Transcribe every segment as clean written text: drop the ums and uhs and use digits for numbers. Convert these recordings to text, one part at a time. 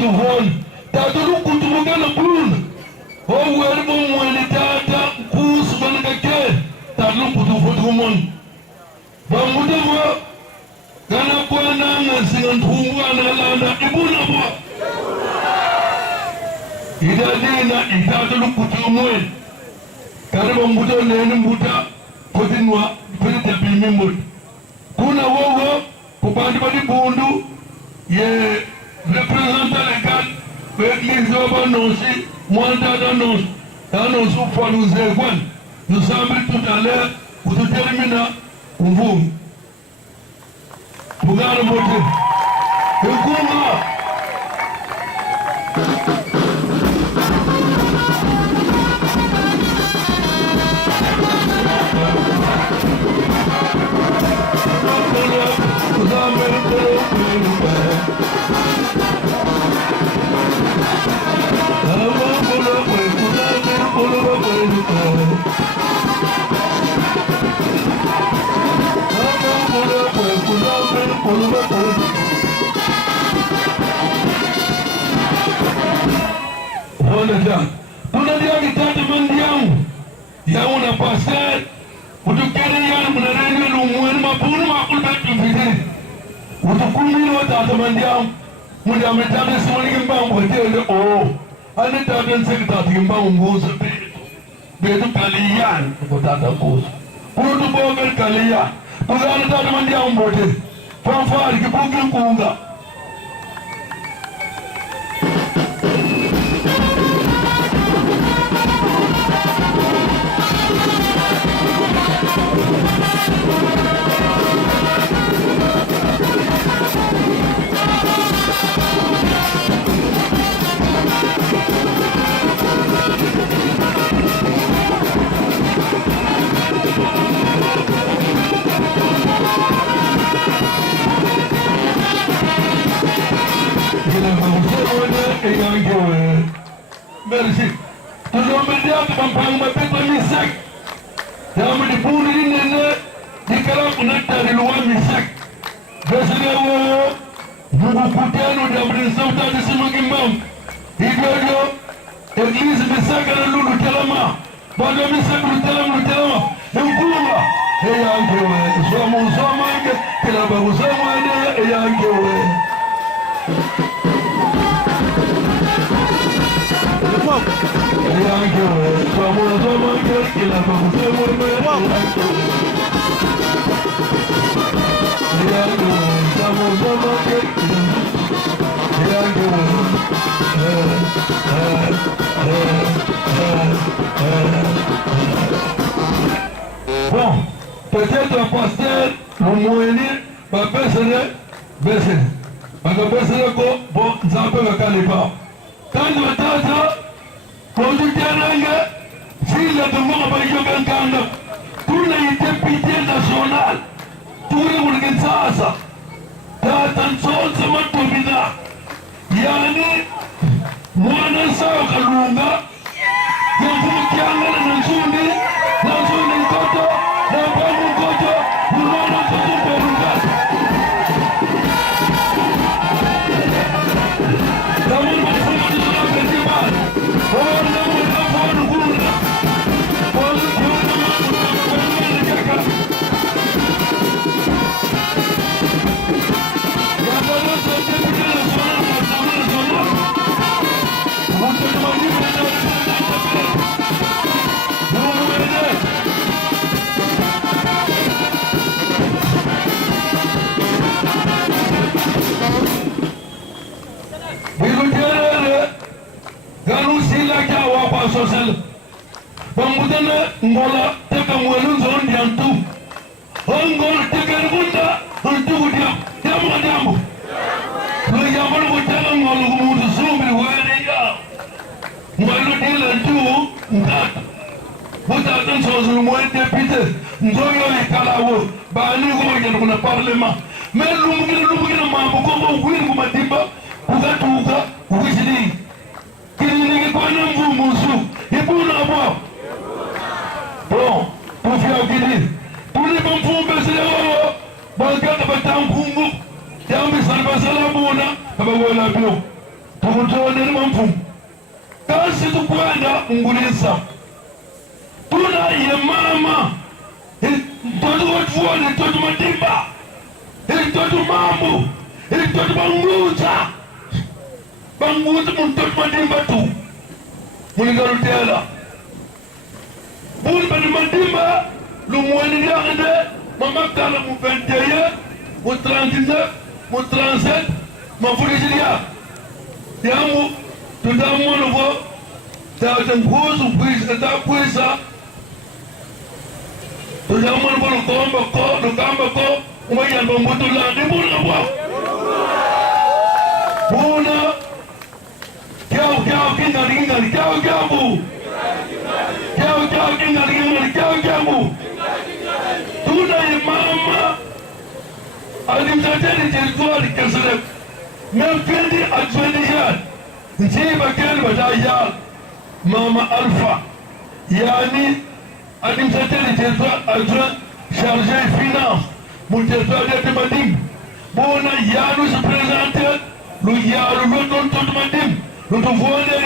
kutu hon tata lu kutu mugana bun o wer mo mwene tata kus banaka ke tata lu kutu hotu mon bangude mo kana kwana ngasinga thumbu analana ibuna bo idadina itata lu kutu mwen kana bangude lene mbuta kodinwa pete bimimod kuna wowo kupandi badi bundu ye représentant légal l'église Obanosi, Mwanda Danos, Danos Ufaluzegwan. Nous sommes tout à l'heure pour tout terminer pour vous. Pour garder votre. Et comment? Tunadia kitatu mandiamu ya una pastor utukere ya mnareni lumwenu mapunu makulu betu mfitiri utukumini wa tatu mandiamu mudi ametade simani kimbangu wetele ane tatu nseki tatu kimbangu mbuzo betu kaliyan kutata mbuzo kutu boga kaliyan kuzana tatu mandiamu mbote fanfari kipuki mkunga Merci. Toujours me dire que mon père m'a fait un missac. Dans le bout de l'île, il y a un loi missac. Merci à vous. Vous vous coûtez, nous avons des sauveteurs de ce moment. Il y a l'église missac à la loue de Telama. Pas de missac de Telama, de Telama. Et vous pouvez. Et il y a un peu. Soit mon somme, que la barre soit moins, et il y a un peu. Bon, peut-être un pasteur, le moyen, va baisser. Parce que baisser, bon, ça peut le calibre. Quand tu as quand tu t'es si le demande à Yogan tous les députés nationaux, tous les organisations, t'as sama tobina, yani, mwana sawa kalunga, yafumu kiangala na nzuni koto, na bamu koto, mwana koto perunga. Damu mafuma nuna festival, wana muna fonu huna, wana muna kaka. Social bambudana ngola teka mwelu zondi antu ngola teka runda antu dia jamu jamu lo jamu butala ngola gumudu sumbi wani ya mwelu dile antu ngata butata sozu mwete pite nzoyo ikalawo bani ngoja kuna parlement mais lumugina mambo ko ngwini kumatiba kugatuka ukishidi kini kwana mvumusu ibuna bo bon pour faire gidi pour les bons fumbe sero bagata batampungu yambi salva salabuna kaba wala bio pour kasi tukwenda ngulisa tuna ye mama mtoto watuoni mtoto Madimba mtoto Mambu mtoto Banguza mtoto Madimba tu muligarutela buli bani Madimba lumwani yagde mamakala mu 21 mu 39 mu 37 mafurijilia yamu tudamono vo tawatanguzu puisa tudamono vo lukamba ko umayamba mbutula ndibuna bwa buna kyau kingali kyau tuna imama alimtateni territoire kesere mefendi adveniyat njiba kel badayal mama alpha yani alimtateni territoire adjoint chargé finance mon territoire de Madim bona yanu se présenter lu yaru lu ton Madim lu to voler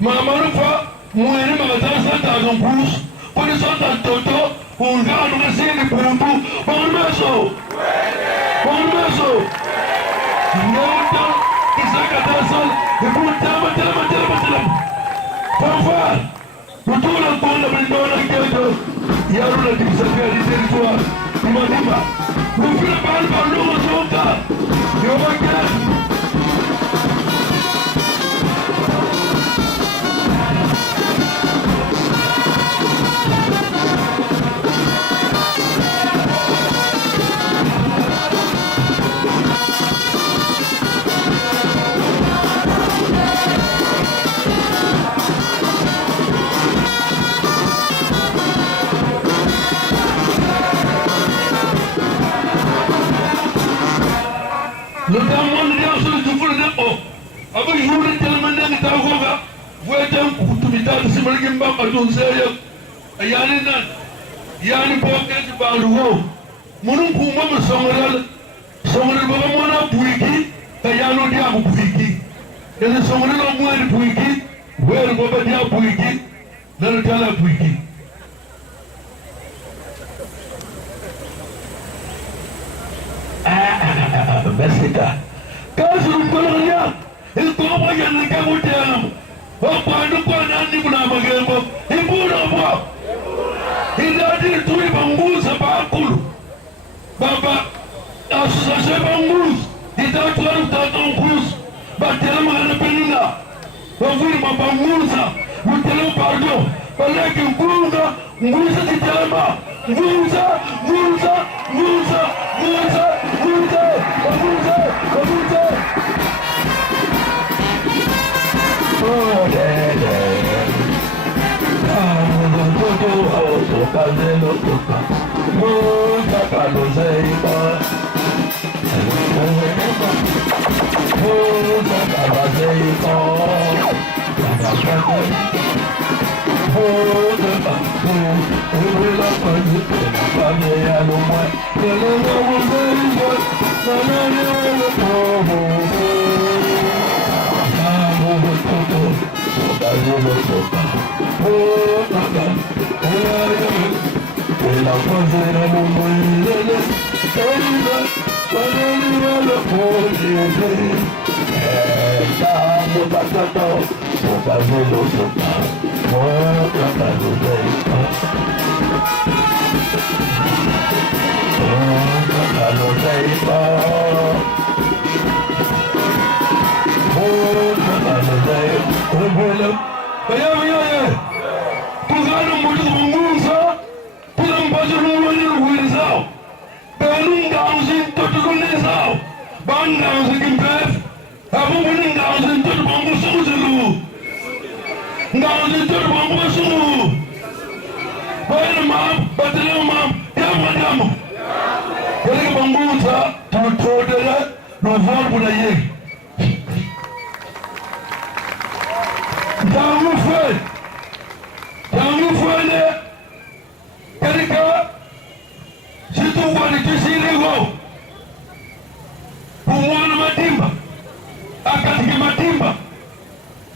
mama alpha muere magazin dans un bus pour les soldats toto un gars nous essaie pour un bout bon meso Nota Isaka Dasal Tama Fanfar Mutula Kona Brindona Keto Yaruna disappear the territoire Madimba Mufila Balba Luma Zonka Yoga le damon de sur le jour de o avec jour de tellement de tagoga voyez kutumita simalgim ba adun seya ayani nan yani pocket ba lugo munun kuma mu songal ba mona buiki tayano dia bu buiki ele songal no mu ele buiki wer bo ba dia buiki nan tala buiki Besika kazi mkolanya ilikuwa yana kamutela hapa kwa nani kuna magembo ibuna bwa idadi tuli banguza bakulu baba asose banguza idadi wala tatanguza batela magana penina wavuli mabanguza mutelo pardo balaki ngunga nguza titelema nguza oh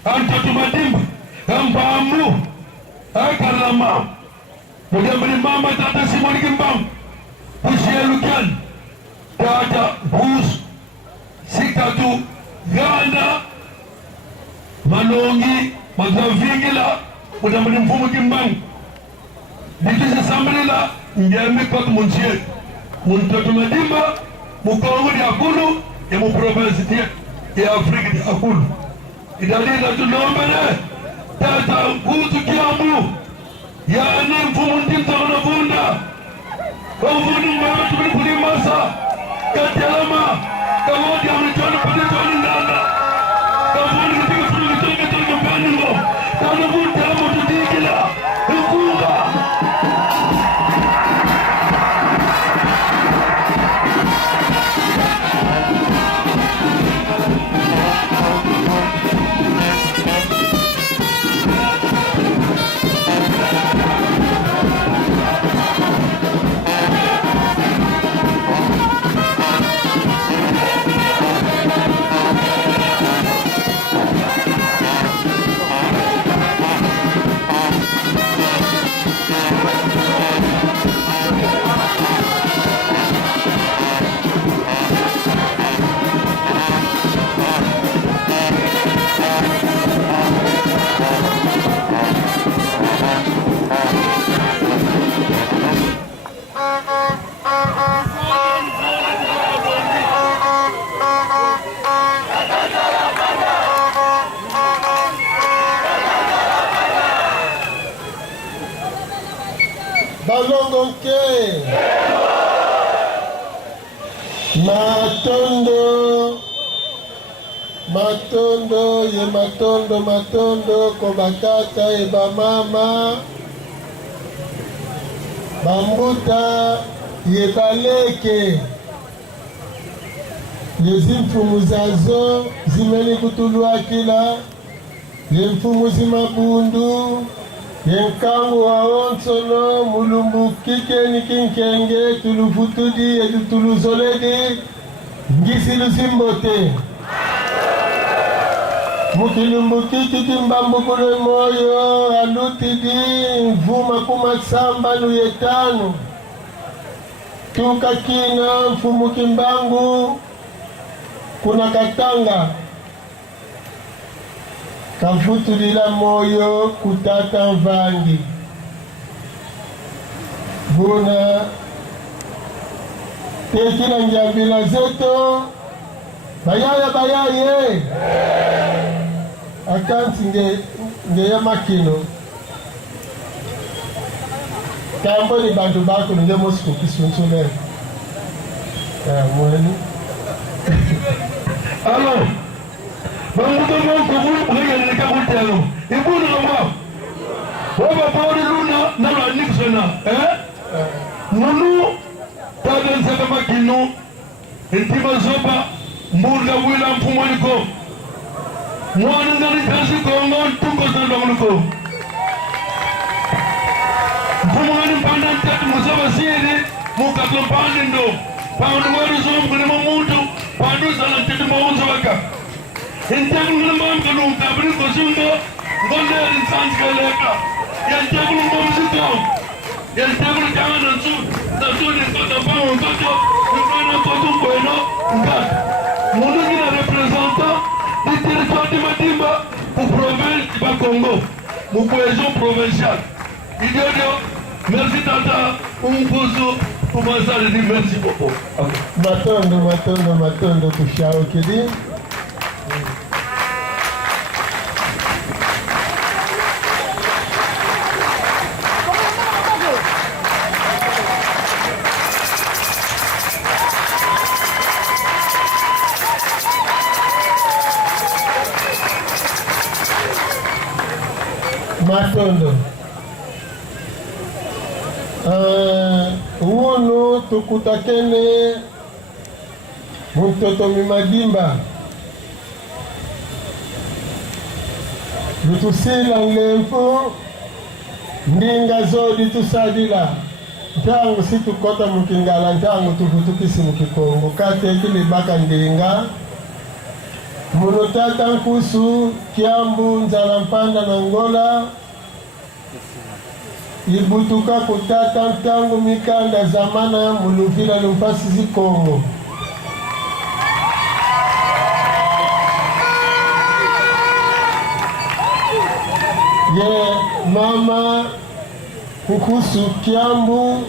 Antoto Madimba Kambamu Akarama Mudambali Mama Tata Simoni Kimbang Pusielukan Tata Bus Sikatu Ganda Manongi Mazavingila Mudambali Mfumu Kimbang Ditisi Sambalila Njami Kot Munsie Muntoto Madimba Mukongo di Akulu ya muprovinsi ya Afrika di Akulu idalila tunaombele tata kutu kiamu yani mfumu ndimta wanavunda wavundi mwewe tumikuli masa katelama kawadi ya mlichoni padetoni ndanda kavundi kitika tumikitoke toke mpanimo kanuvundi ya mutudikila ikunga Balongonke matondo kobakata ebamama bambuta yebaleke yezimfumu zazo zimeni kutuluakila yemfumu zimabundu yenkangu waonsono mulumbu kikeni kinkenge tulufutudi edutuluzoledi ngisilusimbote mukilumbu kiki kimbambukule moyo alutidi mvuma kumasamba luyetanu tukakina mfumu kimbangu kuna katanga kavutulila moyo kutata mvangi buna tekila njambila zeto bayaye akanti ngeya makino kambo ni bantu bako nge mosiku kisunsulele mwenu alo bangudo monko ngene kabutelo ibuna ngwa baba pawri luna nala niksona nunu taden saka makino intima zoba mburga wila mpumoliko mwana ngani kasi kongo tungo sandomuliko mpumongani mpanda ntatu musaba siri mukatlo pandi ndo pandu wari zomkune mamuntu pandu sana ntatu maunzo waka integulu mbam kanu kabri kosungo ngonde insansi kaleka yantegulu mbam sito yantegulu kama nansu ni kota pamu koto nkana koto kweno nkata mundu kina representant du territoire de Madimba pour province du Congo pour cohésion provinciale idiodio merci tata umpuzu umasali di merci beaucoup matondo kushao kidi matondo wunu tukutakene mtoto mimadimba lutusila nlemfu ndinga zodi tusadila ntangu situkota mukingala ntangu tuvutukisi mukikongo kate kilibaka ndinga Munotata Nkusu, Kiambu, Nzalampanda na Ngola, Ibutuka kutata ntangu mikanda zamana muluvila lumpasi zikongo. Ye mama Nkusu Kiambu,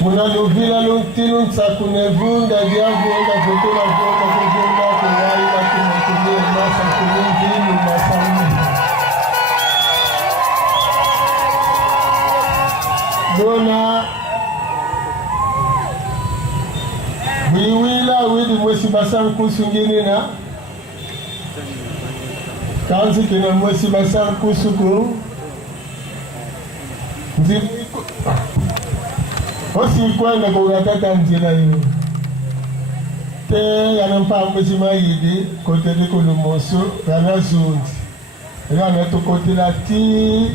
munaluvila luntinu nsakunevunda diavu enda kutula voka kuvunda kuwai watu matumie masa kumingi masami. Dona Wiwila widi mwesi basan Nkusu ngini na kanzi kina mwesi basan Nkusu ku osi kwenda kugatata njila yu te yanampa mwesi mayidi kote di kulumoso yana zundi yana tukotila ti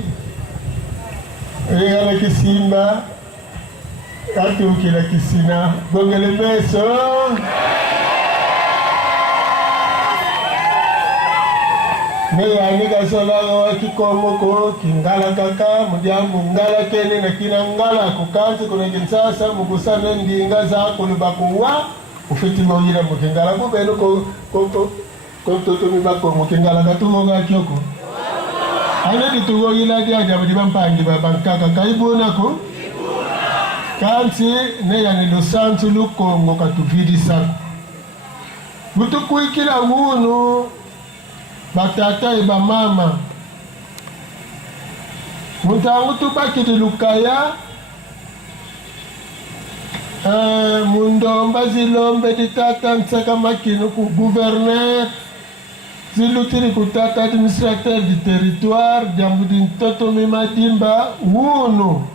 yana kisimba kati ukila kisina gongele beso Meya nika solanga wa kikomoko kingala kaka mudiambu ngala kene na kina ngala kukanzi kuna kinsasa mugusane ndinga za kulubakuwa ufiti mawira mukingala kubenu kontotumi bako mukingala katumonga kyoko ane ditugo ila dia jabudi bampangi babankaka kaibuna ko kanzi neya ni lusantu lukongo katuvidi sako mutukuikila wunu batata eba mama muntangu tupakiti lukaya mundomba zilombe ditata nsaka makinu ku gouverneur zilutiri kutata administrateur du territoire jambudi ntoto mimadimba wunu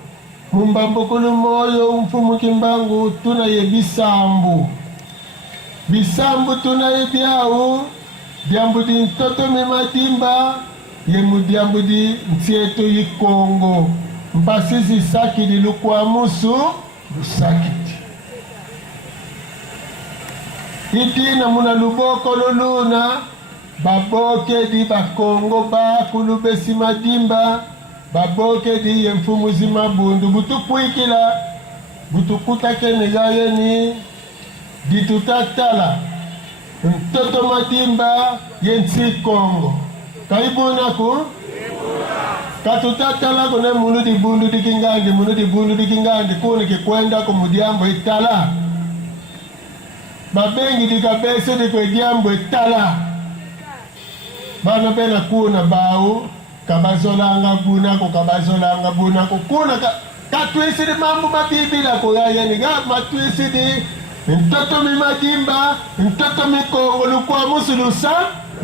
mumbambukulu moyo umfumu kimbangu tuna ye bisambu tuna ye biawu diambudi ntoto mimadimba yemu diambudi nsieto yikongo mpasisi sakidi lukwa musu lusakidi itina muna luboko luluna baboke di bakongo bakulubesi madimba baboke di yemfumu zimabundu butupuikila butukutakene gayeni ditutatala ntoto madimba yensi Kongo kaibuna ku katutatala kune munu di bundu di kingandi kuni kikwenda kumudiambo itala babengi di kabese di kwediambo itala bana bena kuna bau kabazolanga bunako kuna katwisi di mambo mabibila kuyayeni ga matwisi di ntoto mimadimba ntoto mikongo lukwa musu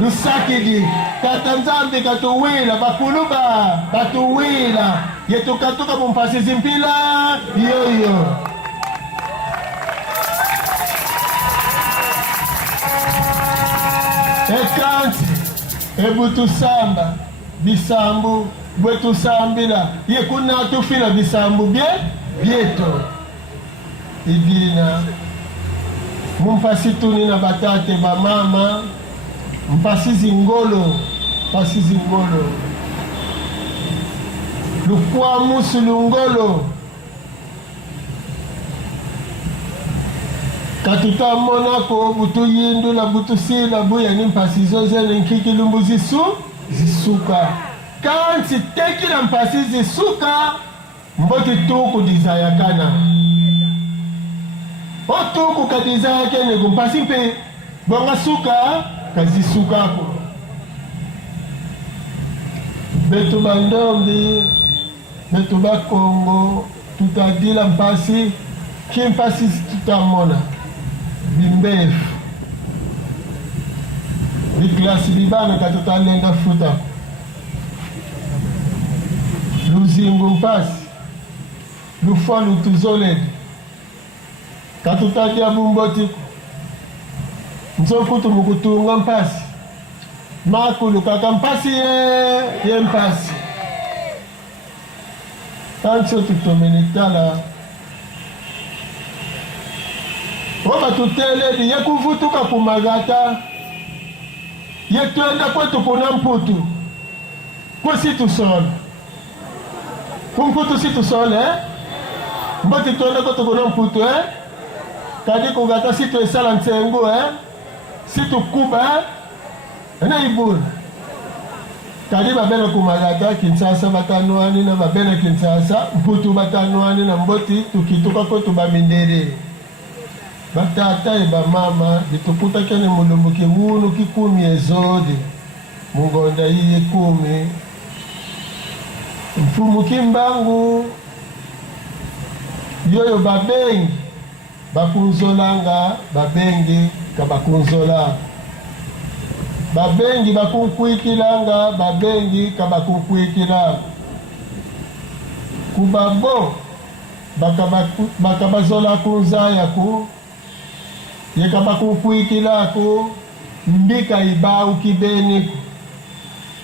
lusakidi kata nzambi katuwila bakuluba batuwila yetukatuka mumpasisi mpila yoyo ekansi ebutusamba bisambu bwetusambila yekunatufila bisambu byeto idina mumpasituni na batate bamama mpasizi ngolo lukwa musu lungolo katuta monako butu yindula butu sila buya ni mpasizo zene nkiki lumbu zisuka kansi tekila mpasizi suka mboti tuku dizayakana otuku kadizaya kene kumpasi mpe bonga suka kazisukako betu bandombi betu bakongo tutadila mpasi kimpasi tutamona bimbefu biklasi bibana katutalenda futa luzingu mpasi lufwa lutuzoledi katutadia bumbotiko nzokutu mukutunga mpasi makulu kaka mpasi ye mpasi tanso tutomenitala Mama tuteledi yekuvutuka kumagata yetuenda kwetu kuna mputu kwa situ sole kumputu situ sole mboti tuenda kwetu kuna mputu kadi kugata situ esala nsengu situ kuba ena iburu kadi babele kumagata Kinshasa batanuani na babele Kinshasa mputu batanuani na mboti tukituka kwetu bamindere batata eba mama ditukuta kene mulumbuki wunu kikumi ezode mungonda iye kumi mfumuki mbangu yoyo babengi bakunzolanga babengi kabakunzola babengi bakunkwikilanga babengi kabakunkwikilanga kubabo bakabazola kunzaya ku yekaba kunkwikilako mbika ibau kibeniku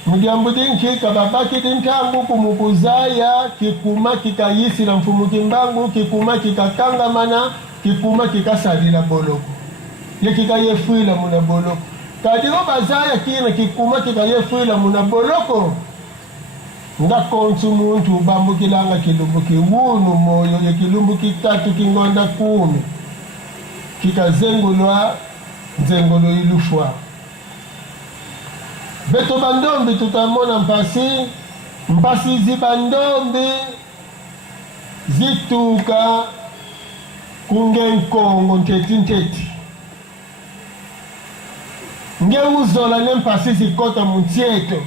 mudyambu dinkika babaki dinkangu kumukuzaya kikuma kikayisila mfumuki mbangu kikuma kikakangamana kikuma kikasalila boloko yekikayefuila muna boloko kadiro bazaya kina kikuma kikayefuila muna boloko nga konsu muntu bambukilanga kilumbuki wunu moyo yekilumbuki tatu kingonda kumi kikazengulwa nzengolo ilufwa beto bandombi tutamona mpasi zibandombi zituka kungenkongo nteti nge uzola ne mpasi zikota muntieto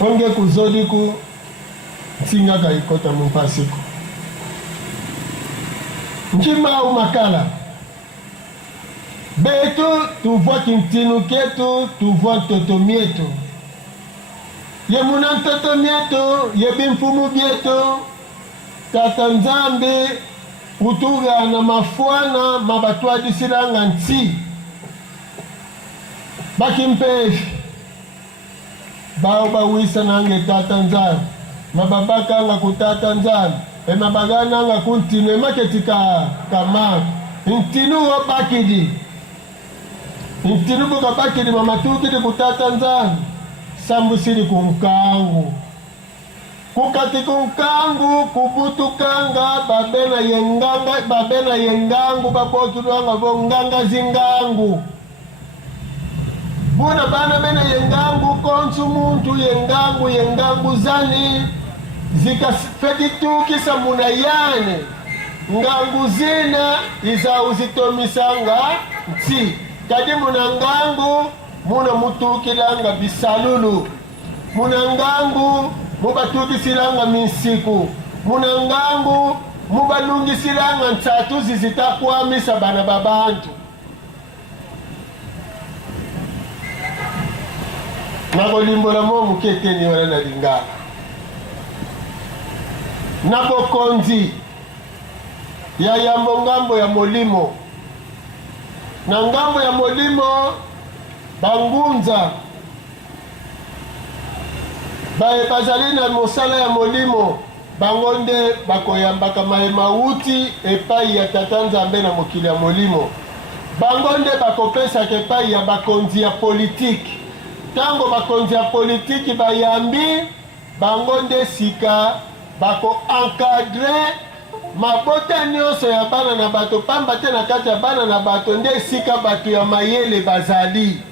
onge kuzoliku nsinga kaikota mumpasiko Njima umakala betu tuvua kintinu ketu tuvua ntoto mietu ye muna ntoto mietu ye bimfumu bietu tata nzambe utuga na mafuana mabatwa disilanga nti bakimpefi bao bawisa nange tata nzambe mababaka nga kutata nzambe emabagana nga kuntinu emaketika kama ntinu wo bakidi ntinu buka bakidi mamatukidi kutata nzambe sambusiri kunkangu kukati kunkangu kubutukanga babena yengangu babokilwanga vo nganga zingangu buna bana mena yengangu konsu muntu yengangu zani zikafeditukisa muna yane ngangu zina iza uzitomisanga nti kadi muna ngangu muna mutukilanga bisalulu muna ngangu mubatukisilanga minsiku muna ngangu mubalungisilanga nsatu zizitakwamisa bana babantu nakolimbola mo muketeni wala nalingana nabokonzi ya yambo ngambo ya molimo na ngambo ya molimo bangunza bae bazali na mosala ya molimo bangonde bakoyambaka mauti epai ya tata nzambe na mokili ya molimo bangonde bakopesaka epai ya bakonzi ya politiki tango bakonzi ya politiki bayambi bangonde sika bako encadre mabota nyonso ya bana na bato pamba te na kati ya bana na bato nde esika bato ya mayele bazali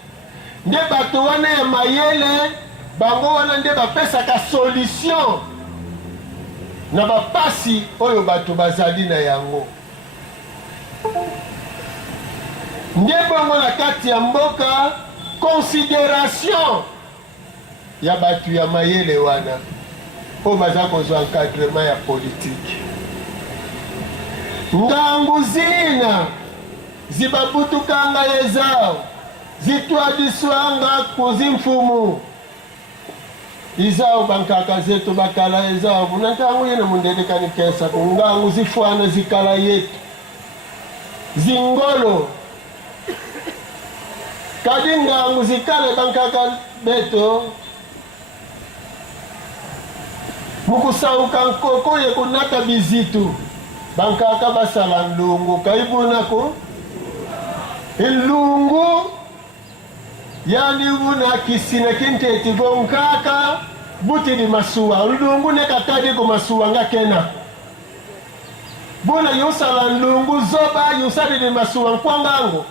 nde bato wana ya mayele bango wana nde bapesaka solution na bapasi oyo bato bazali na yango nde bongo na kati ya mboka considération ya bato ya mayele wana oyo baza kozwa encadrement ya politike ngangu zina zibabutukanga ezao zitwadiswanga kuzimfumu izao bankaka zetu bakala ezao munantangu yena mundelekani kesa kungangu zifwana zikala yetu zingolo kadi ngangu zikale bankaka beto mukusauka nkoko ye kunata bizitu bankaka basala nlungu kaibunako ilungu yani buna kisina kinteti bonkaka buti di masuwa nlungu ne kakadi ko masuwa ngakena buna yusala nlungu zoba yusali di masuwa nkwangango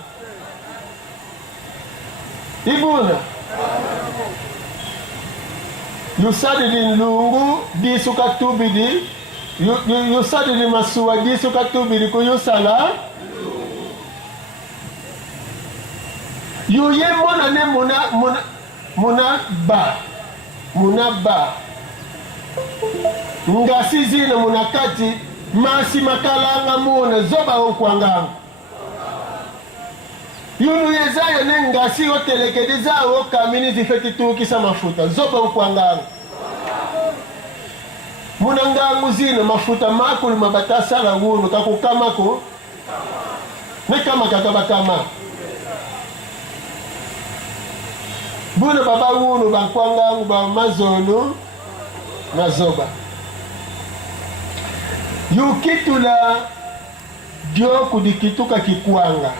ibuna yusali di nlungu disuka tubidi yusali di masuwa disuka tubidi ko yusala yuye mona ne muna ba ngasi zina muna kati masi makalanga muna zoba okwanganga yunu yezayo ne ngasi otelekede zawo kamini zifeti tukisa mafuta zoba okwanganga muna ngangu zina mafuta makulu mabatasala wunu kakukamako ne kama kakabakama buna baba wunu bankwangangu ba mazonu na zoba yukitula dioku dikituka kikwanga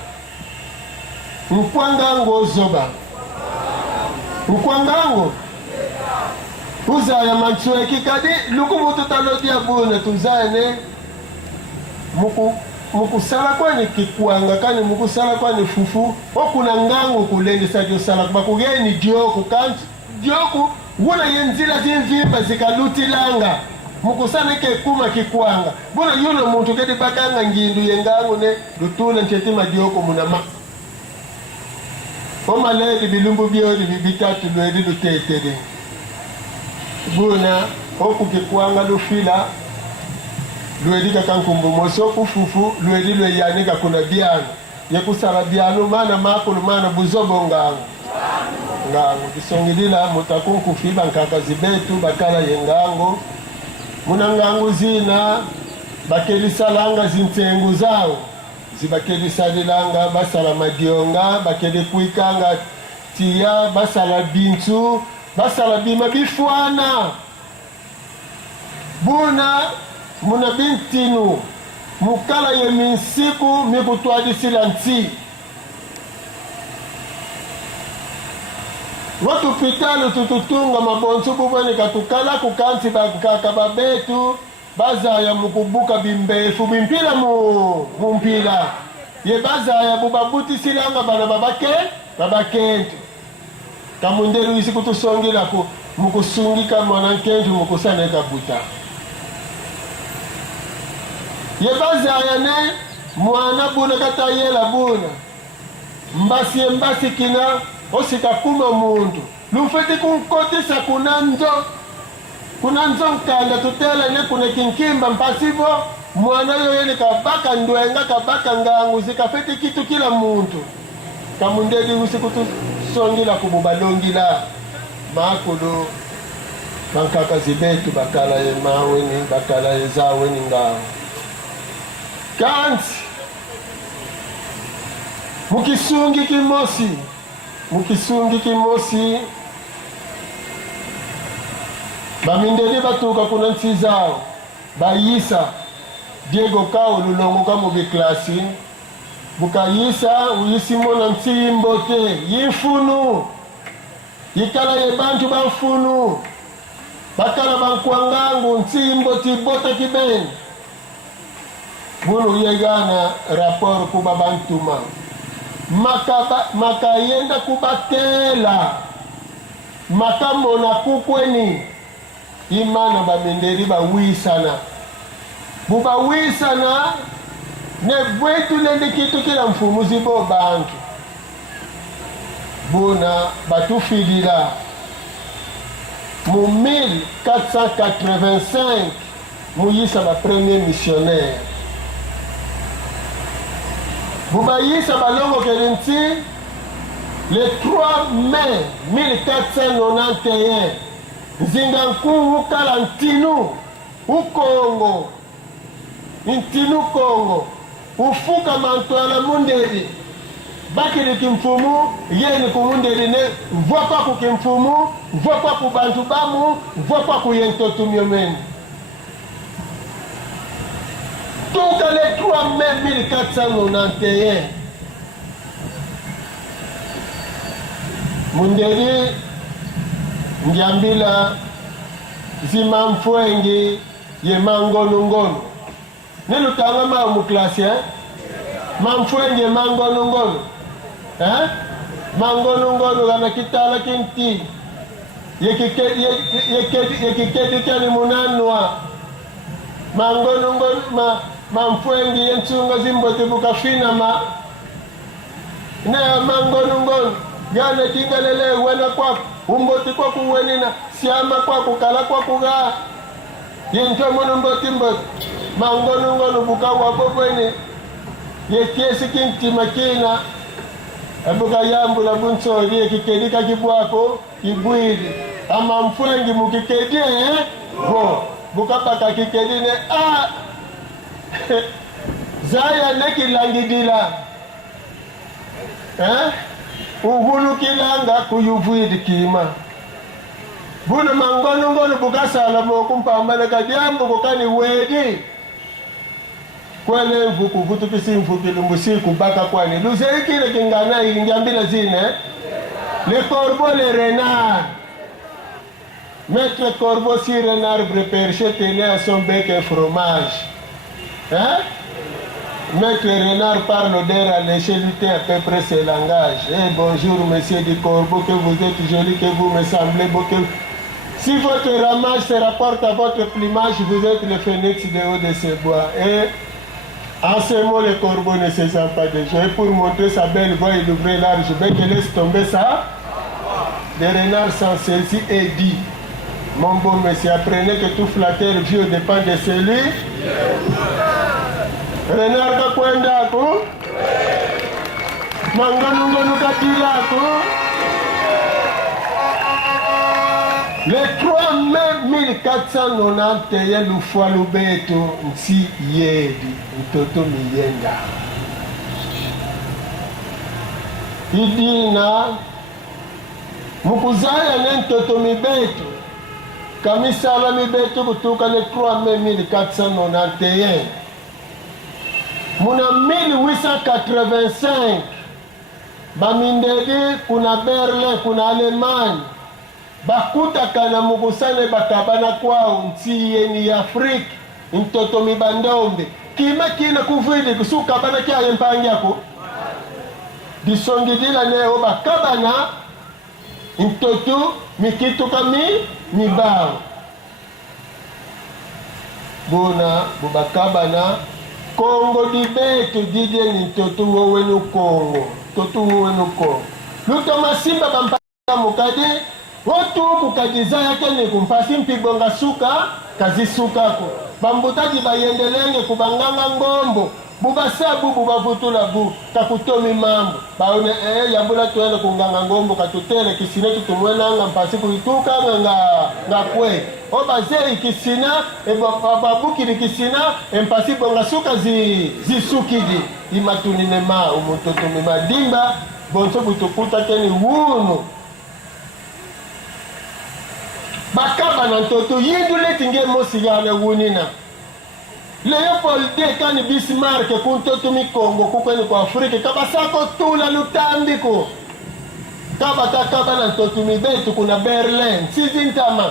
nkwangango zoba nkwangango uzaya manchue kikadi lukumutu talodia buna tuzane mukusala kwani kikwanga kani mukusala kwani fufu okuna ngangu kulendesa diosala bakugeni dioku kanti dioku wuna yenzila zinvimba zikalutilanga mukusana ke kuma kikwanga buna yuno muntu kedi bakanga ngindu yengangu ne lutula nchetima dioku munama omaledi bilumbu byodi bibitatu lwedi lutetede buna oku kikwanga lufila lwedi kakankumbu mosoku fufu lwedi lweyanika kuna biano yekusala biano mana makulu mana buzobo ngangu kisongilila mutakunkufiba nkakazi betu bakala yengango muna ngangu zina bakelisalanga zintengu zao zibakelisalilanga basala madionga bakelikuikanga tiya basala bintu basala bima bifwana buna muna bintinu mukala ye minsiku mikutwadisila nti watupitalu tututunga mabonsu bubone katukala kukanti bakaka babetu bazaya mukubuka bimbefu bimpila mumpila ye bazaya bubabutisilanga bana babakente kamundelu isi kutusongila mukusungika mwanankentu mukusaneka buta ye bazaya ne mwana buna katayela buna mbasi kina osika kuma muntu lufeti kunkotisa kuna nzo nkanda tutela ne kuna kinkimba mpasivo mwana yoyeni kabaka ndwenga kabaka ngangu zikafeti kitu kila muntu kamundeli usiku tusongila kububalongila makulu bankaka zibetu bakala ye maweni bakala ye zaweni ngawo kanti mukisungi kimosi bamindeli batuka kuna nsi zao bayisa Diego kao lulongo kamo biklasi bukayisa uyisimona nsimbo te yifunu yikala ye bantu banfunu bakala bankwangangu nsimbo tibota kibeni bunu yegana rapor kuba bantuma makayenda kubatela makamona kukweni imana bamenderi bawisana bubawisana ne bwetu lende kitu kila mfumuzi bo bantu buna batufilila mu 1485 muyisa ba premier missionnaire bubayisa balongo kelinti le 3 mai 1491 nzinga nkuu kala ntinu ukongo ntinu kongo ufuka mantwala mundeli bakili kimfumu yeni kumundeli ne vwakwa kukimfumu vwakwa kubantu bamu vwakwa kuyentotumyomeni Tout les 3 mai 1491. Munderi Njambila Zimamfwengi ye mangonungono. Nilo tanga ma muklasi Mamfwengi mangonungono. Mangonungono gana kitala kinti. Yekikedi kani munanwa. Mangonungono Mamfwengi yenchunga zimbote bukafina na mangonungono. Gana kingalele wena kwa umboti kwa kuwenina siama kwa kukala kwa kuga yento mono mboti mangonungono bukawa popweni yekiesi kinti makina abuka yambu la bunso ye kikedika kibwako kibwidi ama mfwengi mukikedie bo bukapaka kikedine zaya neki langidila uhulu kilanga kuyuvwidi kima buna mangonongono bukasala mokumpambana kadiambo kukani wedi kwele mvuku vutu kisimvuki lumbusiku baka kwani luzeikile kingana ingiambila zine le corbeau le renard maître corbeau si renard préperché tenait à son bec un fromage Maître Renard parle d'air alléché, lutter à peu près ses langages. Bonjour, monsieur du Corbeau, que vous êtes joli, que vous me semblez beau. Si votre ramage se rapporte à votre plumage, vous êtes le phénix de haut de ces bois. Et en ce mot, le corbeau ne se sent pas de joie. Pour montrer sa belle voix, il ouvrait large bec et laisse tomber ça. Le renard s'en saisit et dit: mon bon monsieur, apprenez que tout flatteur vieux dépend de celui. Renard kakwendako mangonungono katilako. Le 3 mai 1491 lufwa lubeto nsi yedi mtoto miyenda idina mukuzaya ne mtoto mibeto kamisala mibeto kutuka le 3 mai 1491. Muna 1885 bamindedi kuna Berlin kuna Allemagne bakutaka na mugusane bakabana kwao nsi yeni ya Afrika mtoto mibandombe kima kina kuvidi kusuka bana kya mpangyako disongidila neo bakabana mtoto mikitu kami mibao bona bubakabana Kongo dibeto dije ni totu wowe no Kongo. Totu wowe no Kongo. Luto masimba bampaka mukadi. Wotu mukajiza yake ni kumpasi mpibonga suka. Kazi suka ko. Bambutaji bayendelenge kubanganga ngombo. Bubasabu bubavutula bu. Kakutomi mambo. Baone yambula tuwele kunganga ngombo katutele. Kisine tutumwena nga mpasi kuituka nga kwe. Obaze ikisina babukiri kisina empasi bonga suka zisukidi imatunine ma umutoto mimadimba bonso kutukuta keni wunu bakaba na ntoto yindule tinge mosigale wunina Leopold de kani Bismarck kuntoto mi Kongo kukweni kwa Afrika kabasako tula lutambiko kabata na ntoto mibetu kuna Berlin sizintama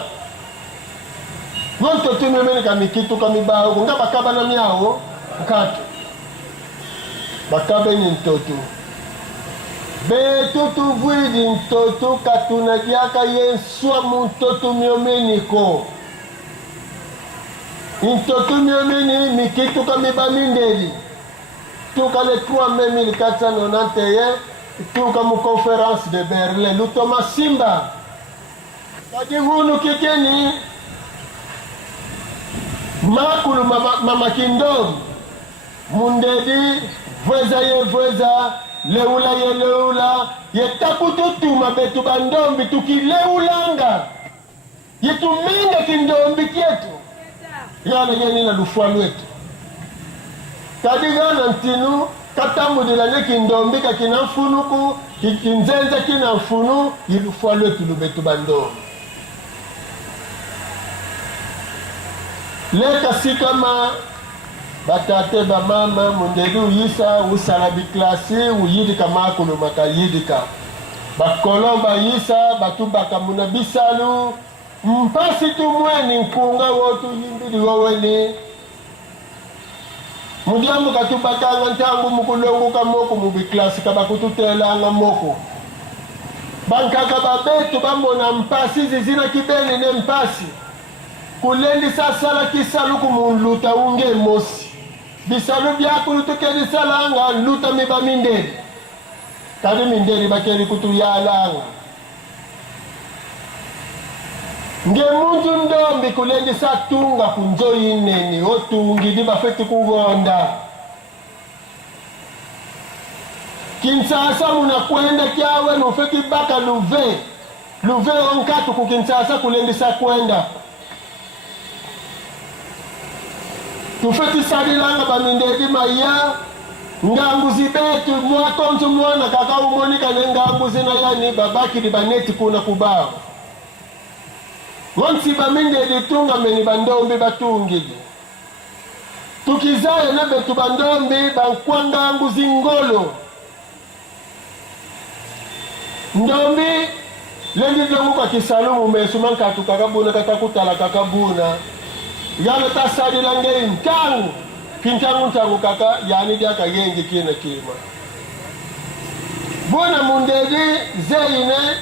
Ngonto tumemeni kamikitu kamibao nga bakaba na miao nkatu bakabe ni mtoto betu tuvwidi mtoto katuna diaka yensua mtoto miomeniko mtoto miomeni mikitu kamiba mindeli tuka le 3 mai 1491 tuka mu conférence de Berlin lutoma simba kadihunu kikeni makulu mama kindom mundedi vweza leula yetakututuma betu bandombi tukileulanga yetuminga kindombi kyetu yana yenina lufwa lwetu kadigana ntinu katambudila ne kindombi kakina mfunuku kinzenze kina mfunu yilufwa lwetu lubetu bandombi leka sikama batate bamama mundeli uyisa usala biklasi uyidika makulu makayidika bakolo bayisa batubaka muna bisalu mpasi tumweni nkunga wotu yimbili wowene mudiamu katubakanga ntangu mukulonguka moko mubiklasi kabakututelanga moko bankaka babetu bamona mpasi zizina kibeni ne mpasi kulendi sasala kisalu kumunluta unge mosi bisalu byakulu tukeli salanga luta miba mindeli kadi mindeli bakeli kutuyalanga nge muntu ndombi kulendi satunga kunjo ineni otungi di bafeti kugonda Kinsasa munakwenda kyawe nufeti baka luve onkatu kukinsasa kulendi sa kwenda tufeti sadilanga bamindedi maya ngambuzi betu mwatonzo mwana kaka umonika ne ngambuzi na yani babaki di baneti kuna kubao wansi bamindedi tunga meni bandombi batungidi tukizaye na betu bandombi bankwanga nguzi ngolo ndombi lendi dongu kwa kisalumu mesuma nkatu kakabuna kakakutala kakabuna yalo tasadi langei ntangu ntangu kaka yani diaka gengi kina kima buna mundedi zeine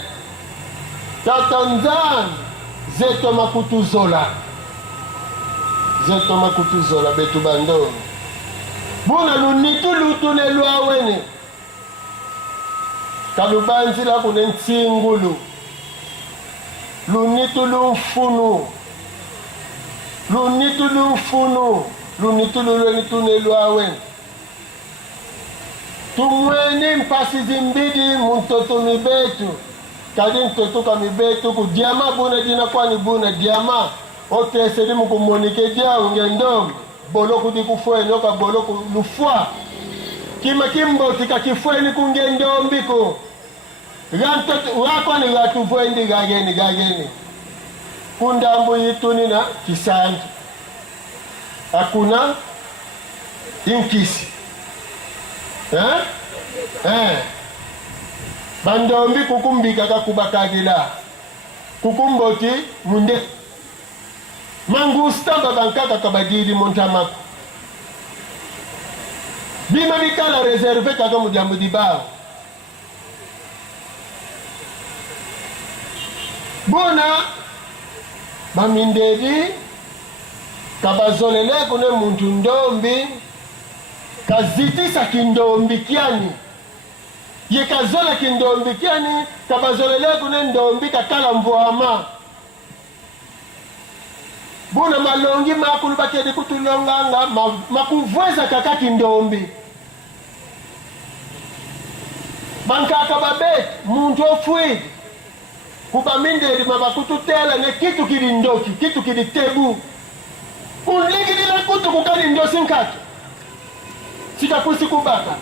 tatanzan zeto makutuzola betu bandoni buna lunitu lutune luawene kalubanzi la kune ntsingulu lunitu lumfunu lunitu lulwenitune lwawe tumweni mpasi zimbidi muntoto mibetu kadi ntoto ka mibetu kudiama buna dina kwani buna diama otesedi mukumonike diawu ngendombi boloku di kufweni oka boloku lufwa kima kimboti ka kifweni kungendombi ko wakwani gatufwendi gageni kundambu yituni na kisanju hakuna inkisi bandombi kukumbika kakubakagila kukumboti munde mangusta babankaka kabadiri montamako bima bikala reserve kaka mujambu dibao bona bamindedi kabazolele kune muntu ndombi kazitisa kindombi kyani ye kazola kindombi kyani kabazolele kune ndombi kakala mvuama bona malongi makulu bakedi kutulonganga makuvweza kaka kindombi bankaka babet muntu ofwidi kubamindedi mabakututela ne kitu kilindoki kitu kilitebu unligidila kutu kukali ndosi nkatu sikakusi kubaka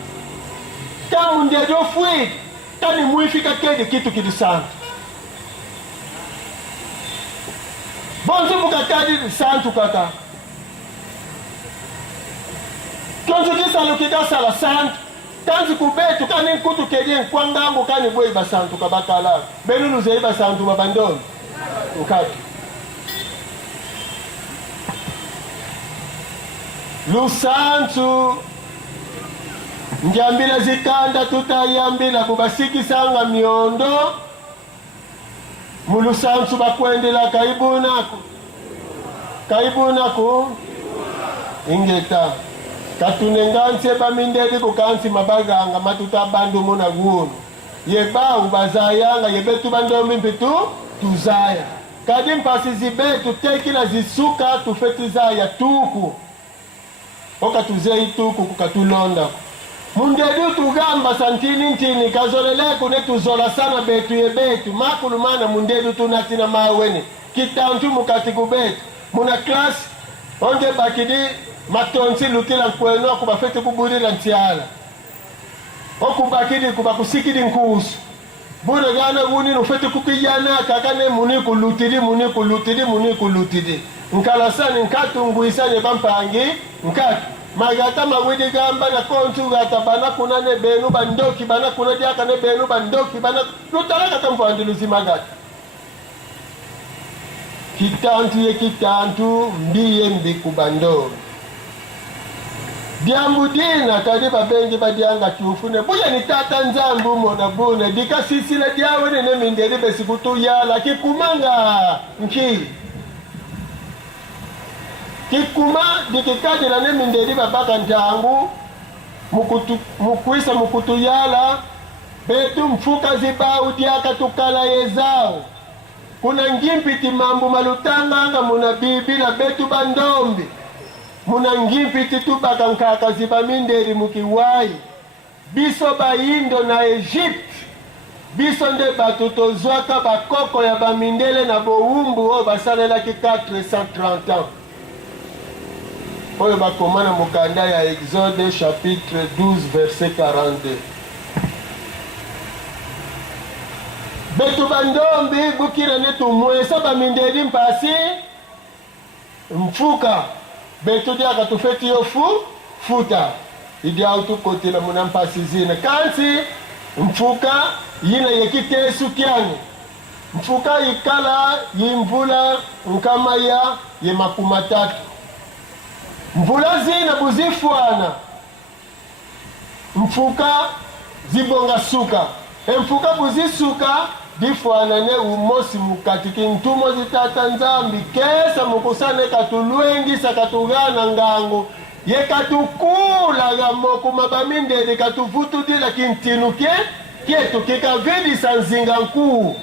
kamu ndedi ofwidi kani muifika kedi kitu kilisantu bonzo bukakadi santu kaka tonzo kisalo kidasala santu tanzi kubetu kani nkutu kedie nkwangambo kani bwe basantu kabakala belulu zei basantu babandoni nkatu lusantu njambila zikanda tutayambila kubasikisanga miondo mulusantu bakwendela kaibunako ingeta katunenganse bamindedi kukansi mabaganga matuta bandu muna gunu yebau bazayanga yebetu bandomi mpitu tuzaya kadi mpasi zibetu tekila zisuka tufeti zaya tuku oka tuzei tuku kukatulonda mundedu tugamba santini ntini kazoleleku ne tuzola sana betu yebetu makulumana mundedu tunatina maweni kitantu mukati kubetu muna klasi onge bakidi matonsi lutila kweno kubafete kuburira ntiala okubakidi kubakusikidi nkusu bure gana guni nufete kukijana kakane muniku lutidi nkalasani nkatu nguisanye bampangi nkatu magata mawidi gamba na kontu gata bana kuna ne benu bandoki bana kuna diaka ne benu bandoki bana lutalaka kamfandilusi magata kitantu ye kitantu mbiye mbiku bando diambudina kadi babengi badianga tufune buya ni tata nzambu mona bune dika sisile diawe ne minderi besikutu yala kikumanga nki kikuma dikikadi na ne minderi babaka ntangu mukuisa mukutu yala betu mfuka zibau diaka tukala yezao kuna ngimpiti mambu malutanga muna bibi na betu bandombi muna ngimpiti tubaka nkaka ziba minderi mukiwai biso baindo na Egypte biso nde batu tozwaka bakoko ya bamindele na boumbu oyo basalelaki 430 ans oyo bakomana mukanda ya Exode chapitre 12 verset 42 betu bandombi bukira netu mwesa bamindeli mpasi mfuka betu diaka tufeti yo futa idi autu kotila muna mpasi zina kansi mfuka yina yekitesu kyani mfuka ikala yimvula nkamaya ye makumatatu mvula zina buzifuana mfuka zibonga suka emfuka buzisuka difuanane umosi mukati kintumo zitata nzambi kesa mukusane katulwengisa katugana ngangu ye katukula ya moku mabamindeli katuvutudila kintinu kietu kikavidisa nzinga nkuu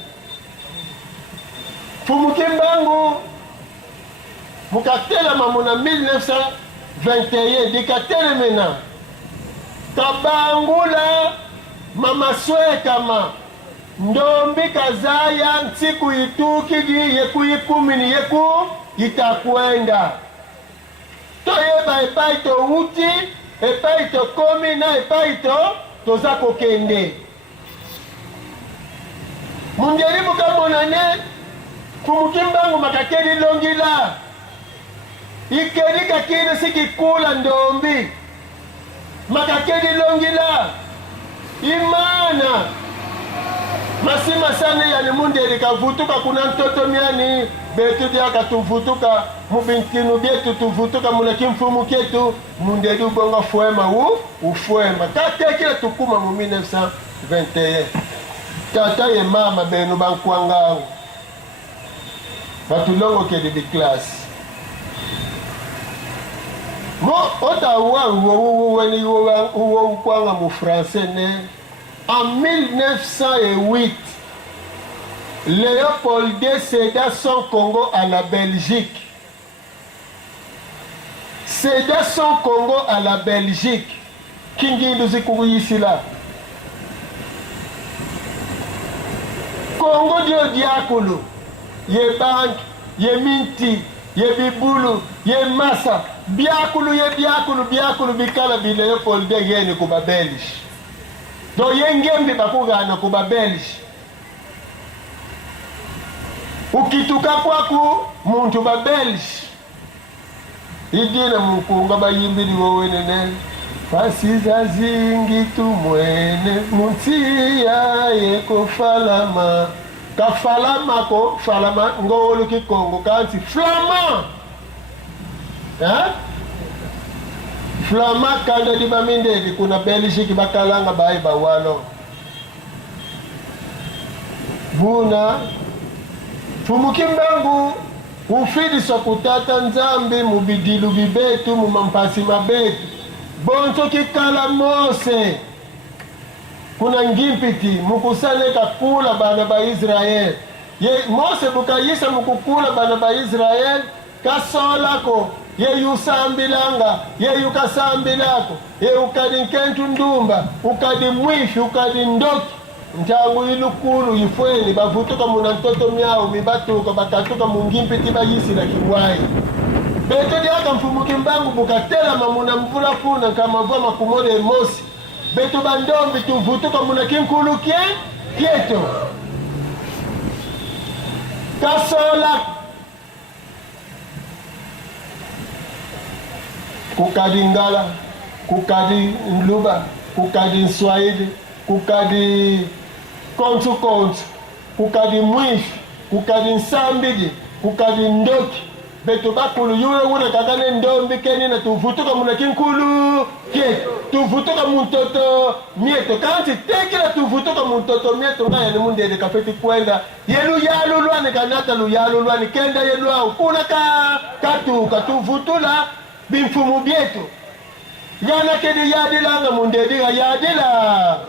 fumukimbangu mukatela mamuna 1921 dikatelemena kabangula mama swekama ndombi kazaya nsiku itukigi yeku ikumini yeku itakwenda toyeba epaito uti epaito komi na epaito toza kokende mundeli mukamonane kumukimbangu makakeli longila ikeli kakine sikikula ndombi makakeli longila imana masima sana yani mundeli kavutuka kuna ntoto miani betu diaka tuvutuka mubintinu bietu tuvutuka muleki mfumu ketu mundeli ubonga fuema ufuema katekile tukuma mu 1921 tata ye mama benu bankwangao batulongo kedi di klasi mo otawa uweni uwo kwanga mu français ne en 1908 Léopold II céda son Congo à la Belgique céda son Congo à la Belgique kingindu zikuyisila Congo dio diakulu ye bank ye minti ye bibulu ye masa biakulu bikala bi Léopold II yeni kuba Belge do yengembi bakugana kuba Belge ukituka kwaku muntu ba Belge idina mukunga bayimbili wowenene fasiza zingi tumwene muntia yeko falama kafalama ko falama ngolu kikongo kanti flama flama kanda di bamindeli kuna Belgique bakalanga bayi bawalo buna fumukimbangu ufidisa kutata nzambi mubidilu bibetu mumampasi mabetu bonto kikala mose kuna ngimpiti mukusaleka kula bana ba Israel ye mose bukayisa mukukula bana ba Israel kasolako ye yusambilanga ye yukasambilako ye ukadi nkentu ndumba ukadi mwifi ukadi ndoki ntangu ilukulu yifweni bavutuka muna ntoto myao mibatuka bakatuka mungimpiti bayisila kiwai beto diaka mfumukimbangu bukatela mamuna mvula kuna kama vama kumole mosi beto bandombi tuvutuka muna kinkulu kieto kasola kukadi Ngala, kukadi Nluba, kukadi Nswahili, kukadi Kontu, kukadi Mwifi, kukadi Nsambidi, kukadi Ndoki. Beto bakulu yule ule kakane ndombi keni na tuvutuka muna kinkulu kieto. Tuvutuka muntoto mieto. Kanti teki na tuvutuka muntoto mieto nga yani mundede kafeti kwenda. Yelu yalu luani kanata lu yalu luani kenda yelu au. Kuna katuka tuvutula bimfumu bieto. Yana kedi yadila nga mundede ga yadila.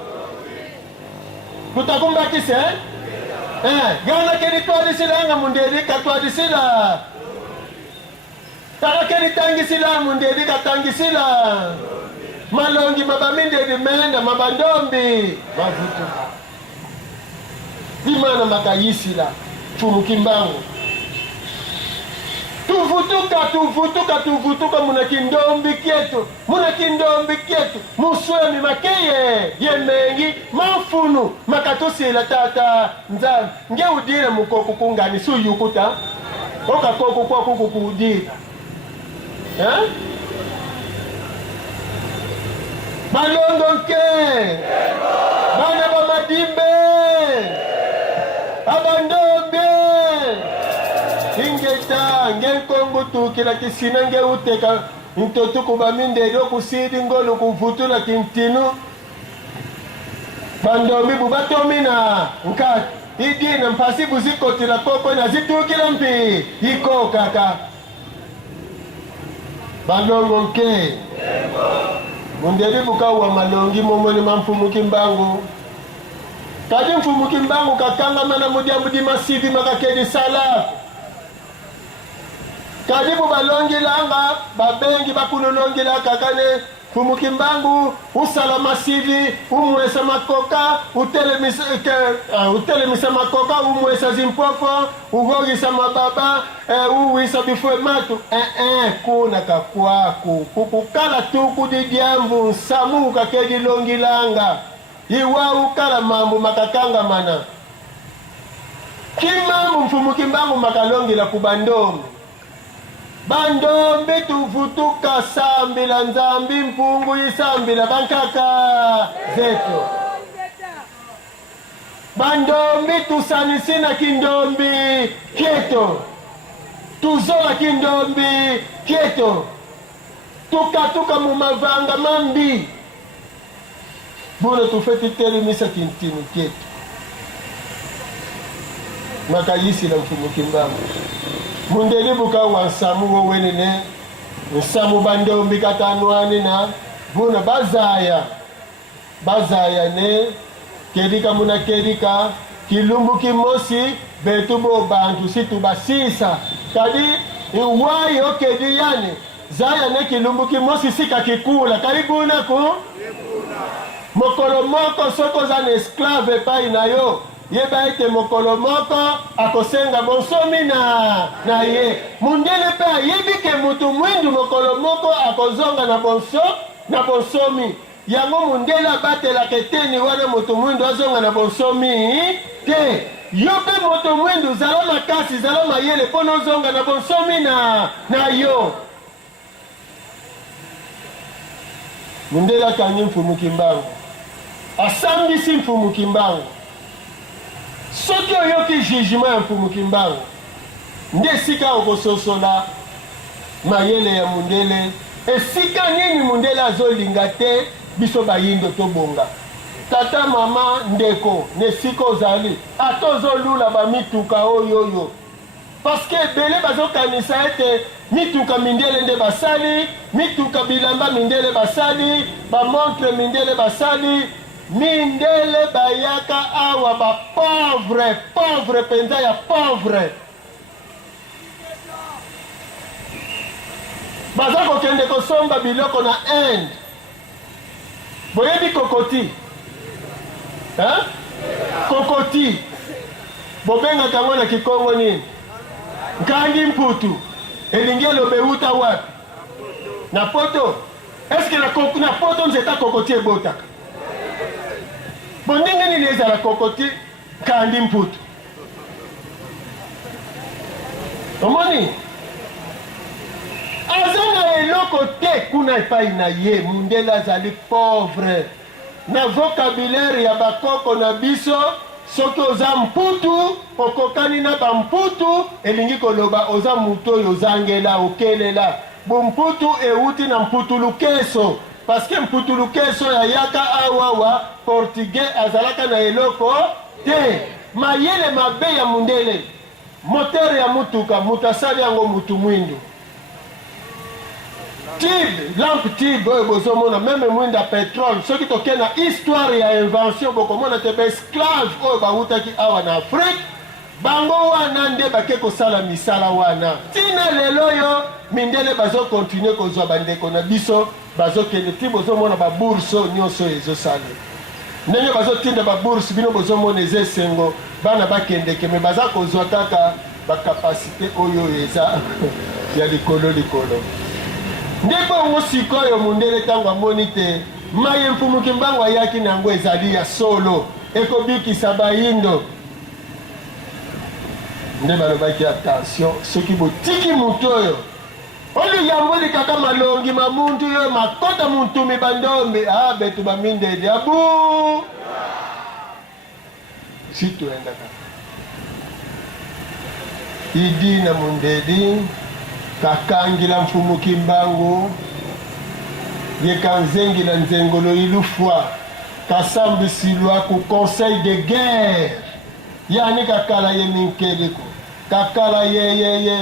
Kutakumbakise yana kedi tuadisila nga mundede katuadisila. Tarakeni tangisila mundedi katangisila malongi mabamindedi menda mabandombi mavutu dimana makayisila Mfumukimbangu tuvutuka muna kindombi kietu muswemi makeye yemengi mafunu makatusila tata nzambi nge udire mukoko kungani suyukuta okakoko kwa kukudira Malongonke Bana Bamadimbe Abandombe Ingeta Ngenkongo tukila kisina nge uteka Ntotu kubaminde yoku sidi ngolu kuvutula kintinu Bandombi bubatomina Nkati Idina mpasi buzikotila koko na zitukila mpi Iko kaka Balongo nke Mundedi bukawa malongi momoni Mfumukimbangu Kadi Mfumukimbangu kakanga mana mudi masivi makakedi sala Kadi bubalongi langa babengi bakulolongi la kakane Mfumukimbangu usala masivi umwesa makoka utelemisa makoka umwesa zimpofo ugogisa mababa uwisa bifwe matu kuna kakwaku kukukala tuku didiambu nsamu kakedi longi langa iwa ukala mambu makakanga mana kimambu Mfumukimbangu makalongi la kubandomi Bandombi tuvutuka sambila nzambi mpungu isambila bankaka zetu Bandombi tusanisina kindombi kieto Tuzola kindombi kieto Tukatuka mumavanga mambi Buna tufeti telemisa kintinu kieto Makayisi la Mfumukimbangu Mundeli buka wansamu wowenene Nsamu bandombi katanwani na Muna Bazaya ne Kedika muna kedika Kilumbu kimosi Betubo bantu situ basisa Kadi Iwai okedi yani Zaya ne kilumbu kimosi sika kikula Karibuna ku Mokolomoko soko zane esklave pa inayo Yeba ite mokolomoko akosenga bonsomi na ye Mundele pa yebike mutu mwindu mokolomoko akozonga na bonsomi Yango mundela batela keteni wana mutu mwindu azonga na bonsomi Te yope mutu mwindu zalama kasi zalama yele pono zonga na bonsomi na yo Mundela kanyi Mfumukimbangu Asambisi Mfumukimbangu Soki oyoki jugement ya Mfumukimbangu nde sika okososola mayele ya mundele esika nini mundele azolinga te biso bayindo tobonga tata mama ndeko nesika ozali ata ozolula bamituka oyoyo paske ebele bazokanisa ete mituka mindele nde basali mituka bilamba mindele basali bamontre mindele basali mindele bayaka awa ba pauvre penza ya pauvre baza kokende kosomba biloko na Inde boyebi kokoti kokoti bobengaka yango na Kikongo nini nkangi mputu elingi elobe uta wapi na poto eske na poto nzeta kokoti ebotaka Bondenge nini ezala kokoti kandi mputu azana eloko te kuna epai na ye mundele azali pauvre na vocabulaire ya bakoko na biso soki oza mputu okokani na bamputu elingi koloba oza mutu oyo ozangela okelela bomputu euti na mputulukeso paske mputulukeso yayaka awawa portugais azalaka na eloko te mayele mabe ya mundele motere ya mutuka mutu asali yango mutu mwindu tibe lampe tibe oyo bozomona meme mwinda petrole soki toke na histoire ya invention bokomona te baesclave oyo bawutaki awa na afrique bango wana nde bake kosala misala wana ntina lelo oyo mindele bazokontinue kozwa bandeko na biso bazokende ti bozomona babourse oyo nyonso oyo ezosala ndenge bazotinda babourse bino bozomona eza esengo bana bakendeke me baza kozwa kaka bakapasite oyo eza ya likolo nde bongo sikoyo mundele ntango amoni te maye mfumuki mbango ayaki na yango ezali ya solo ekobikisa bayindo nde balobaki attention soki botiki mutu oyo oyo yamboli kaka malongi mamuntu yo makota muntumi bandombe betu bamindedi abu si tuenda kaka idi na mundedi kakangila mfumuki mbangu yekanzengila nzengolo ilufwa kasambisilwa ku conseil de guerre yani kakala ye minkeliko kakala ye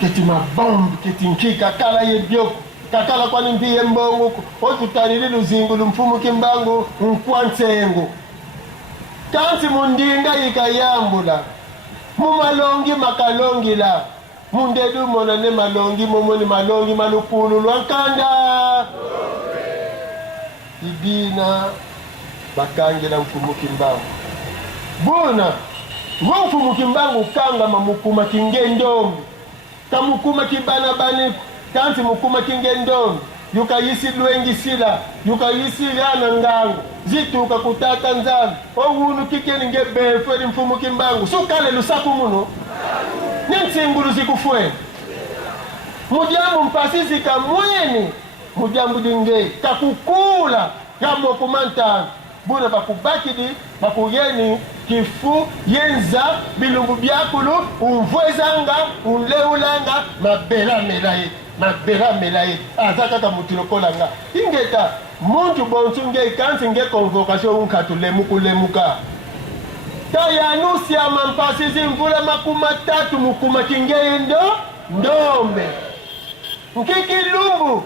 keti mabombe keti nki kakala ye byoko kakala kwani mbiye mbongo otutanili luzingulu mfumuki mbangu nkwansengo kanti mundinga yikayambula mumalongi makalongila mundedu monane malongi momoni malongi malukulu lwankanda idina bakangela mfumuki mbangu bona ngo mfumuki mbangu kanga mamukuma kingendombi kamukuma kibana bani kanti mukuma kingendombi yukayisi lwengi sila yukayisi yana ngangu zituka kutata nzambi owunu kikeni ngebeferi mfumuki mbangu sukale lusaku muno ninsingulu zikufwe mujambu mpasisi kamweni mujambu dinge kakukula kamokumantana buna bakubakidi bakuyeni kifu yenza bilungu byakulu unvwezanga unleulanga mabela melaye aza kaka mutu lokolanga ingeta muntu bonsu nge kansi nge convocation unkatu lemuka tayanusia mampasisi mvula 30 mukuma kingendo ndombe nkikilumbu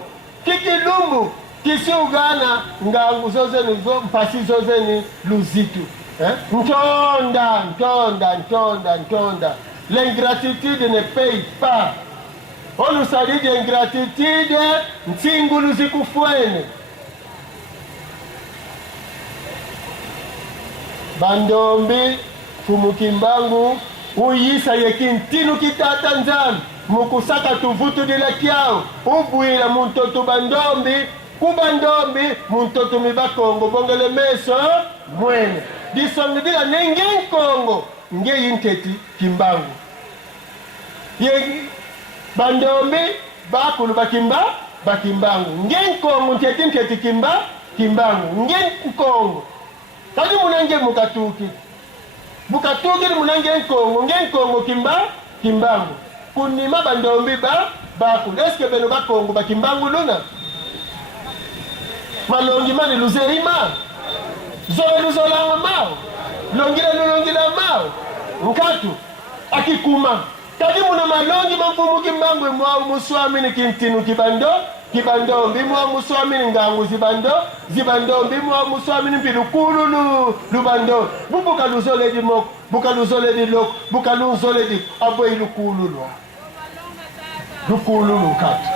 kisiugana ngangu zozeni mpasi zozeni luzitu ntonda l'ingratitude ne paye pas olusali d'ingratitude ntsingulu zikufwene bandombi fumuki mbangu uyisa yekintinu kitata nzambi mukusaka tuvutu dila kyao ubwila muntoto bandombi kubandombi muntoto mibakongo bongele meso mwene disongi dila nenge nkongo nge yinteti kimbangu ye bandombi bakulu bakimbangu nge nkongo nteti kimbangu nge nkongo kadi munange mukatuki munange nkongo kimbangu kunima bandombi bakulu eske beno bakongo bakimbangu luna malongi mani luzeima zoe luzolanga mao longila mao nkatu akikuma kadi muna malongi mamfumuki mbangu mwa muswamini kintinu kibandombi mwa muswamini ngangu zibandombi mwa muswamini mpilukulu lubando bubuka luzoledi moko buka luzoledi loko buka luzoledi abwe lukulu nkatu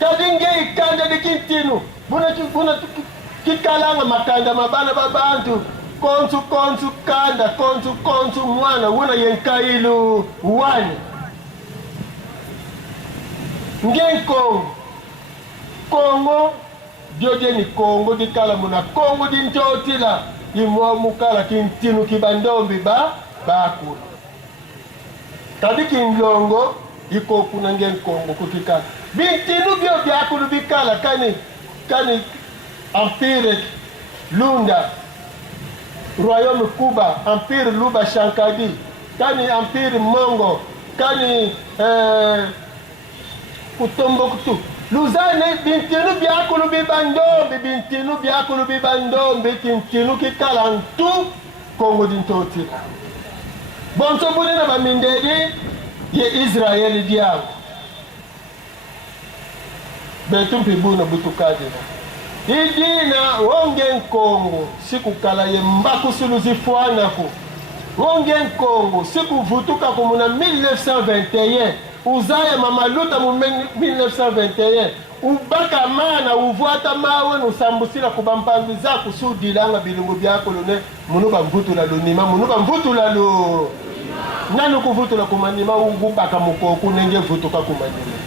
kadingei kanda dikintinu buna kikalanga makanda mabana babantu konsu kanda konsu mwana wuna yenkailu wani ngenkongo Congo Dieu ni Congo di kala muna Congo di ntotila imwa mukala kintinu kibandombi ba ku tadi kinlongo iko kuna ngen Congo kutikala bintinu bio byakulu bikala kani empire Lunda royaume Kuba empire Luba Shankadi kani empire Mongo kani Kutomboktu Luzane bintinu byakulu bibandombe kintinu kikalantu Kongo dintotila bonso buli na bamindedi ye Israeli diao betumpi buna butukadina idina wongen Kongo sikukala ye mbaku suluzifuanaku wongen Kongo sikuvutuka kumuna 1921 uzaya mamaluta mu 1921 ubaka mana uvuata mawe nusambusila kubampambi zaku sudilanga bilungu byako lune munuba mvutula lunima munuba mvutula lo nanu kuvutula kumanima ubaka mukoku nenge vutuka kumanima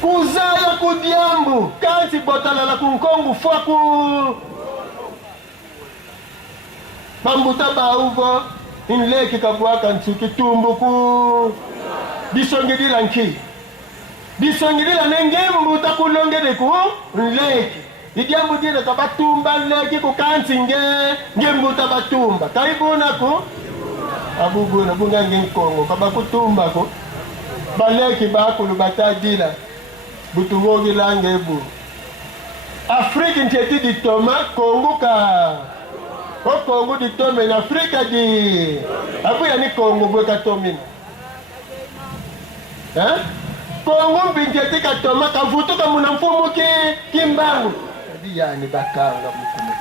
kuzaya kudiambu kansi botalala kunkongu fwaku bambuta bauvo inleki kabwaka nsuki tumbuku bisongedila nki bisongedila nengembu takulongede ku nleki idiambu dina kabatumba nleki kukansi ngembu tabatumba kaibuna ku abuguna bunga ngenkongo kabakutumba ku baleki bakulu batadila butugogi langebu Afrique nteti di toma Kongo ka o Kongo di tome na Afrika di abuya ni Kongo bweka tomina Kongo mbinjeti ka toma kavutu ka muna mfumu kimbangu di yani bakanga mfumu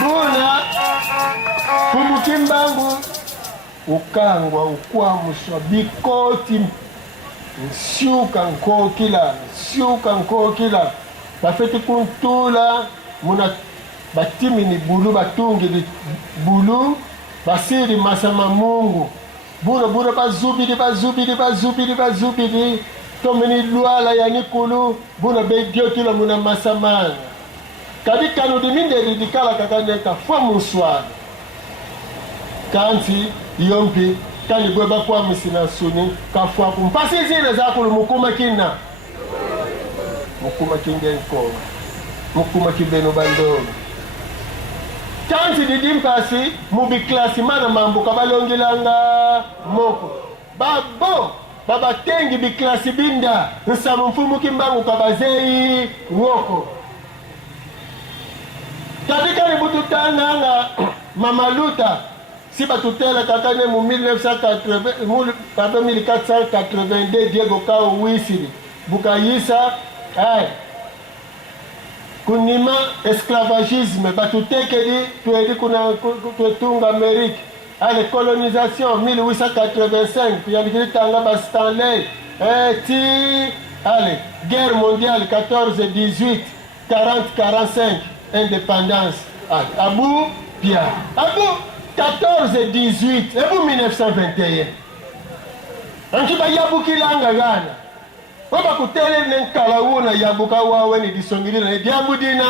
buna mfumu kimbangu ukangwa ukwamuswa bikoti nsiuka nkokila bafeti kuntula muna batimi ni bulu batungi bulu basiri masama mungu buna bazubidi tomini luala ya nikulu buna bediotula muna masamana kadi kanudi minderi dikala kakaneka fwa muswana kanti yompi kani gweba kwa misina suni kafwa kumpasi zile za kulu mukuma kingenko mukuma kibeno bandoro kanti didimpasi mubi klasi mana mambu kabalongilanga moko baba tengi bi klasi binda nsamu mfumu kimbangu kabazei woko katika nibututanga mamaluta siba tutela kakane mu 1482 Diego Kao Wisiri bukayisa kunima esclavagisme batutekedi tuedi kuna tuetunga Amerique ale colonisation 1885 yandikitanga ba Stanley ale guerre mondiale 14-18 40-45 indépendance abu 14-18 ebu 1921 ankiba yabukilanga gana oba kutele nenkala wuna yabuka wawe ni disongilina ni diambudina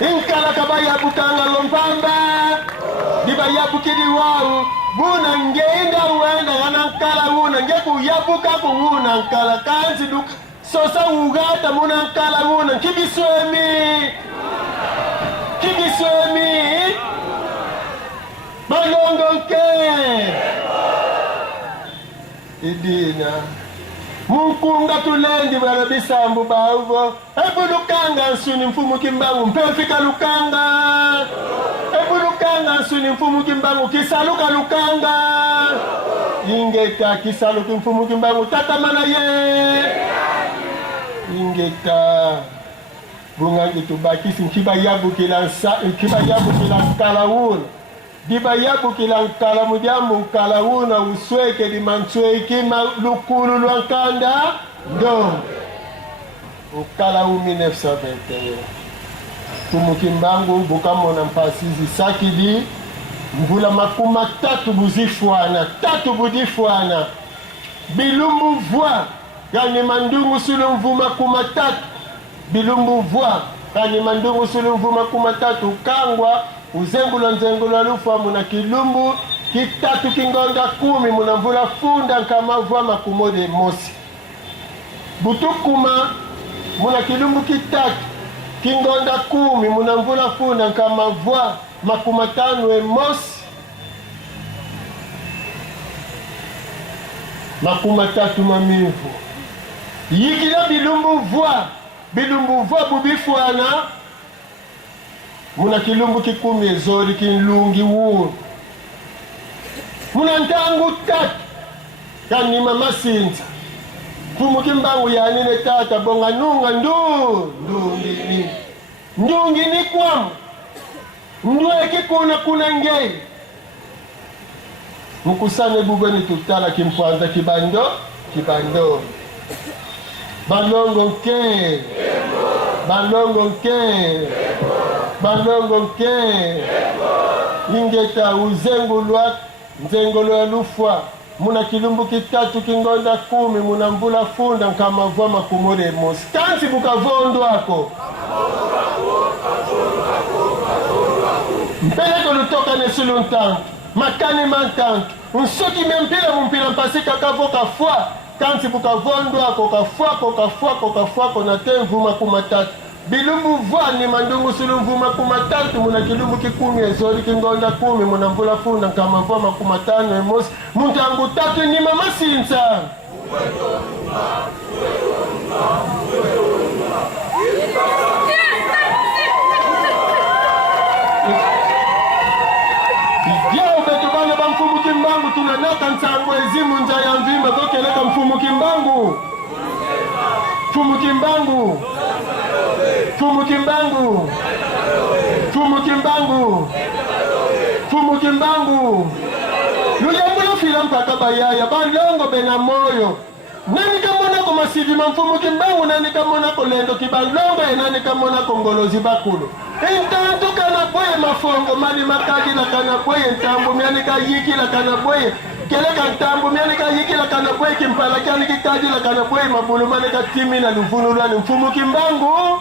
inkala kaba yabukanga lompamba diba yabukidi wawu buna ngenda wenda yanankala wuna ngeku yabuka ku wuna nkala kanzi duka sosa ugata muna nkala wuna kibiswemi balongonke idina munkunga tulendi bwana bisambu bauvo ebulukanga nsuni mfumu kimbangu mpefika lukanga ebulukanga nsuni mfumu kimbangu kisaluka lukanga ingeka kisaluka mfumu kimbangu tatamana ye ingeka bungangi tubakisi nkiba yabukila kalawuna diba yabukila nkala mujambu nkalawuna usweke di mansweki lukulu lwankanda ndo ukalawu 1921 Tumukimbangu bukamona mpasizi sakidi mvula makuma tatu budifwana bilumbu vwa yani mandungu sulu mvuma kuma tatu bilumbu vwa yani mandungu sulu mvuma kuma tatu kangwa nzengulo lufa muna kilumbu kitatu kingonda 10 muna mvula funda nkama vwa makumode mosi butukuma muna kilumbu kitatu kingonda 10 muna mvula funda nkama vwa makuma 5 mosi makuma 3 mamivu yikila bilumbu vwa bubifwana muna kilumbu 10 ezori kinlungi wunu muna ntangu 3 kanima masinza Tumukimbangu yanine tata bonga nunga ndungi ni kwamu ndweke kuna ngei mukusanye bubweni tutala kimpanza kibando balongo nke ingeta uzengulwa nzengolo ya lufwa muna kilumbu kitatu kingonda 10 muna mvula funda nkamavwa makumore mosi kansi bukavondo ako mpeleko lutoka nesulu ntantu makani mantantu unsoki mpila mpasika kavoka fwa kansi bukavondo ako kafwako na temvu makuma 3 bilumbu vwa ni mandungu sulu mvuma kuma 3 muna kilumbu 10 ezori kingonda 10 muna mvula funda nkamavwa makuma 5 emosi muntangu 3 ni mama sinza Yao betubana ba mfumu kimbangu tunanaka nsangu ezimu nja ya mvimba kokeleka mfumu kimbangu lujambula fila mpaka bayaya balongo bena moyo nani kamona ko masidi mfumu kimbangu nani kamona ko lendo kibalongo nani kamona ko ngolozi bakulu entanto kana boye mafongo mali makadi la kana boye ntambo myani ka yiki la kana boye keleka ntambo myani ka yiki la kana boye kimpala kyani kitaji la kana boye mabulu mane ka timi na luvunu lani mfumu kimbangu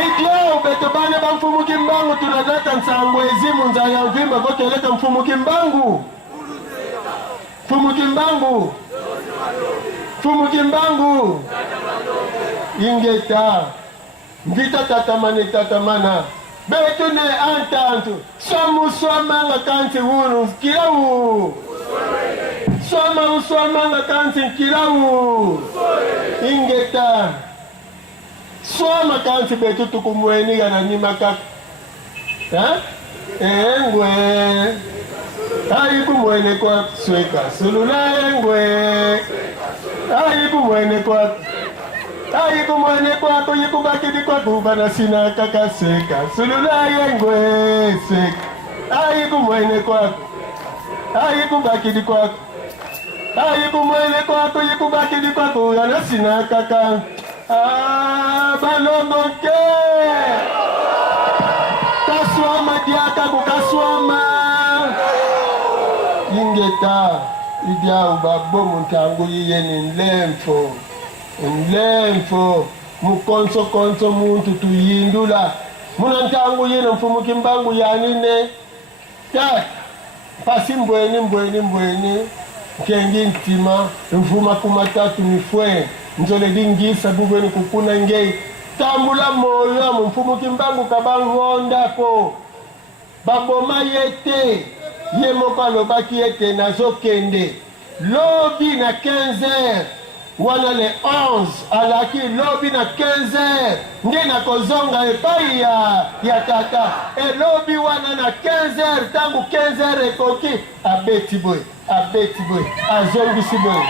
idio betobane ba mfumu kimbangu tunadaka nsango ezimu nza ya mvimba kokeleka mfumu kimbangu ingeta mvita tatamana betu ne antantu swamanga kanti wunu kilawu swamanga kanti kilawu ingeta swama kanti betu tukumweni gana nima kaka engwe ayiku mwene kwa sweka sulula engwe ayiku mwene kwa yikubakidi kwa kubana sina kaka sweka sulula engwe sweka ayiku mwene kwa yikubakidi kwa yikubakidi kwa kubana sina kaka balongo ke kaswama diaka bukaswama ingeta idia ubabomu ntangu yiyeni nlemfo mukonso muntu tuyindula muna ntangu yino mfumu kimbangu yanine tata pasi mbweni kengi ntima mvuma kuma 3 mifwe nzole dingisa bubweni kukuna ngei tambula moyo mfumu kimbangu kabangondako baboma yete ye moko alobaki ete nazokende lobi na 15h wana le 11 alaki lobi na 15h nde nakozonga epai ya tata elobi wana na 15h tangu 15h ekoki abeti boye azongisi boye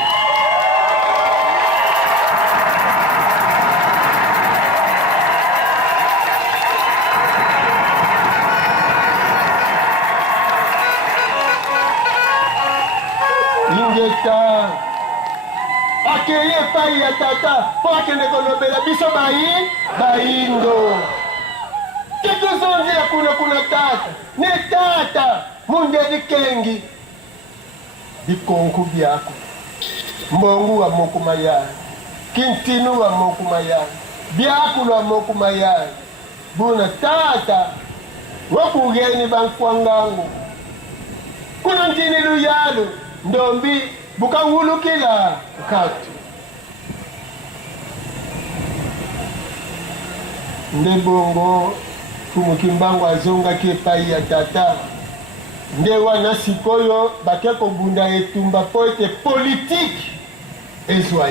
ingeta akeye epai ya tata mpo akende kolobela biso bayindo kituzonzela kuna tata ne tata mundeli kengi bikonku byako mbongu wa mokuma yaye kintinu wa mokuma yaye byakulu wa mokuma yaye buna tata wakugeni bankwangangu kuna ntini luyalu ndombi bukawulukila katu nde bongo Mfumukimbangu azongaki epai ya tata nde wana sikoyo bake kobunda etumba po ete politike ezwa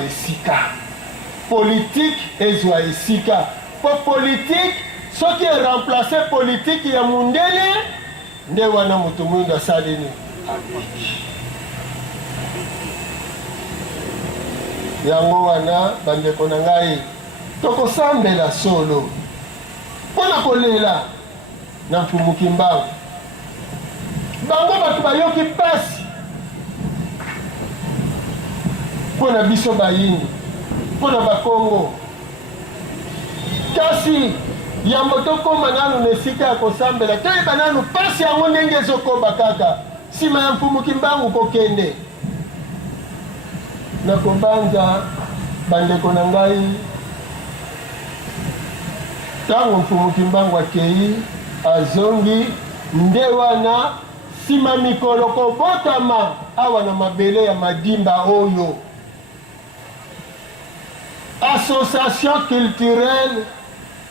esika po politike soki eremplace politike ya mundele nde wana moto mwindo asalini abiki yango wana bandeko na ngai tokosambela solo mpona kolela na Mfumukimbangu bango bato bayoki pasi mpona biso bayini mpona bakongo kasi yambo tokoma nanu na esika ya kosambela toyeba nanu pasi yango ndenge ezokoba kaka nsima ya Mfumukimbangu kokende na kobanza bandeko na ngai ntango Mfumukimbangu akei azongi nde wana nsima mikolo kobotama awa na mabele ya madimba oyo association culturelle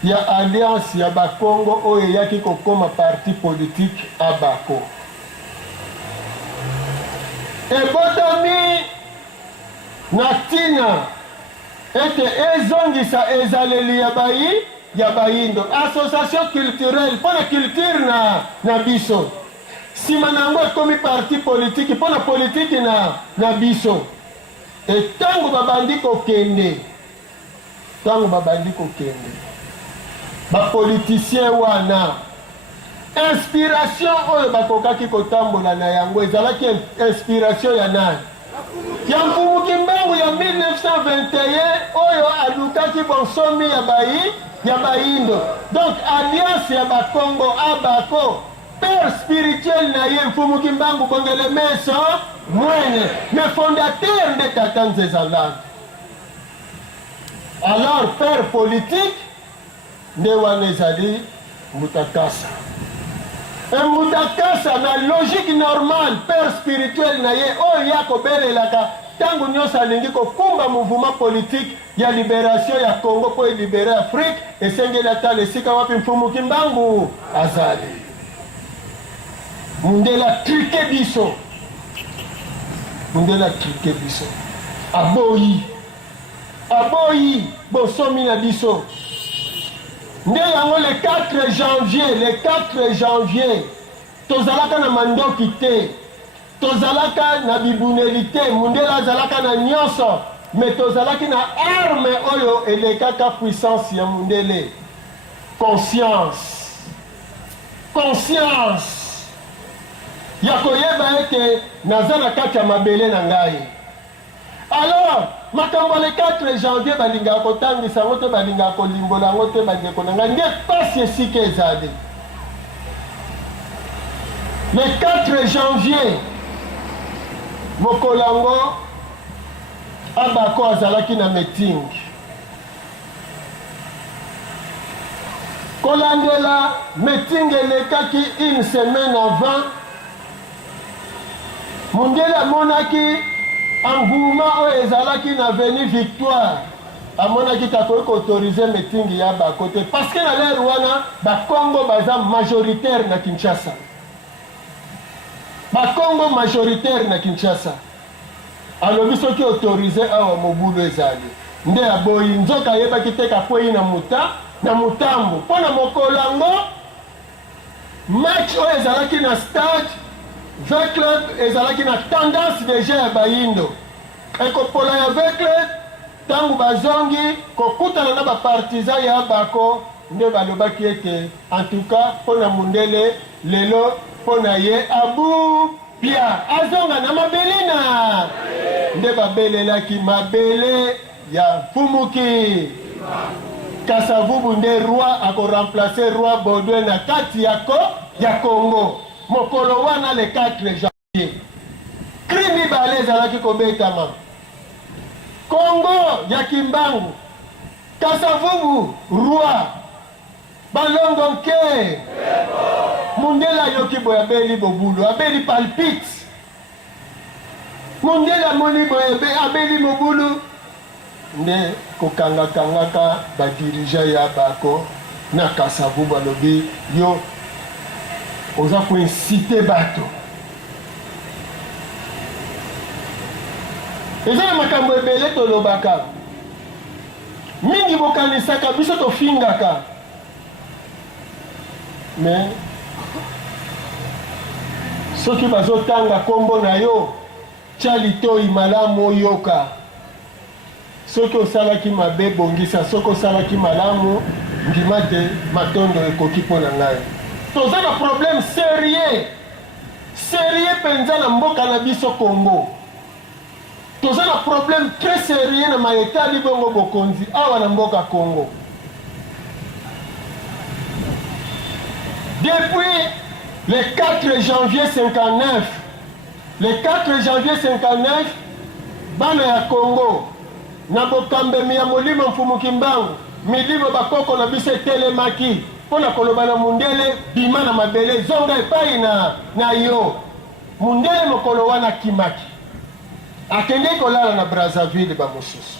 ya alliance ya bakongo oyo eyaki kokoma parti politique abako ebotomi na ntina ete ezongisa ezaleli ya bayindo association culturelle mpona culture na biso nsima nango ekomi parti politique mpona politike na biso ntango babandi kokende bapolitisien wana inspiration oyo bakokaki kotambola na yango ezalaki inspiration ya nani ya Mfumukimbangu ya 1921 oyo alukaki bonsomi ya bayindo donc alliance ya bakongo abako père spirituel na ye Mfumukimbangu bongele meso mwene mais fondateur nde tata Nzezalanga alors père politique nde wana ezali Mutakasa Mutakasa na logique normale père spirituel na ye oyo ya kobelelaka ntango nyonso alingi kokumba mouvement politique ya libération ya Congo mpo elibere Afrique esengeli atala esika wapi Mfumukimbangu azali mundele atrike biso aboyi bosomi na biso nde yango le 4 janvier tozalaka na mandoki te tozalaka na bibuneli te mundele azalaka na nyonso me tozalaki na arme oyo elekaka puissance ya mundele conscience ya koyeba ete naza na kati ya mabele na ngai alors makambo le 4 janvier balingaka kotangisa yango te balingaka kolimbola yango te bandeko na ngai nde pasi esika ezali le 4 janvier mokolo yango abako azalaki na meeting kolandela meeting elekaki une semaine avant mundele amonaki engouement oyo ezalaki na Avenue Victoire amonaki takoki koautorize meeting ya bako te parce que na lere wana bakongo baza majoritaire na Kinshasa alobi soki autorize awa mobulu ezali nde aboyi nzoka ayebaki te kakwei na mutambu mpo na mokolo yango match oyo ezalaki na stade V Club ezalaki na tendance deja ya bayindo ekopola ya V Club ntango bazongi kokutana na bapartisan ya bako nde balobaki ete en tout cas mpo na mundele lelo mpo na ye abu pia azonga na mabele nde babelelaki mabele ya mfumuki Kasavubu nde roi akoremplacer roi Baudouin na kati ya Congo mokolo wana le 4 janvier krimi bale ezalaki kobetama Congo ya Kimbangu Kasavubu roi balongo nke Mundela yoki boya abeli bobulu abeli palpite Mundela moni boya abeli mobulu nde kokanga-kangaka badirija ya bako na Kasavubu balobi yo oza koincite bato eza na makambo ebele tolobaka mingi bokanisaka biso tofingaka mais soki bazotanga kombo na yo tia litoi malamu oyoka soki osalaki mabe bongisa soki osalaki malamu ndima te matondo ekoki mpo na ngai toza na problème sérieux mpenza na mboka na biso Congo toza na problème très sérieux na maetali bongo bokonzi awa na mboka Congo depuis le 4 janvier 59 bana ya Congo na bokambemi ya molimo mfumuki mbangu milimo bakoko na biso etelemaki mpona koloba na mundele bima na mabele zonga epai na yo mundele mokolo wana kimaki akendeki kolala na Brazzaville bamosusu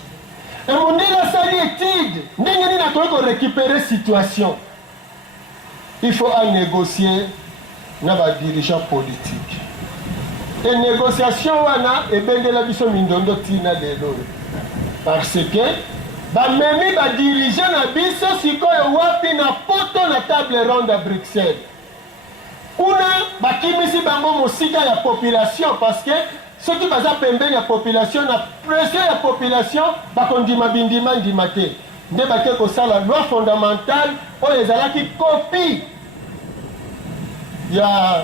mundele asali étude ndenge nini akoki korécupérer situation il faut négocier na badirigeant politique et négociation wana ebengela biso mindondo tina lelo parce que bamemi badirige na biso sikoyo wapi na poto na table ronde à Bruxelles kuna bakimisi bango mosika ya population parce que soki baza pembeni ya population na pression ya population bakondima bindima ndima te nde bake kosala loi fondamentale oyo ezalaki copie ya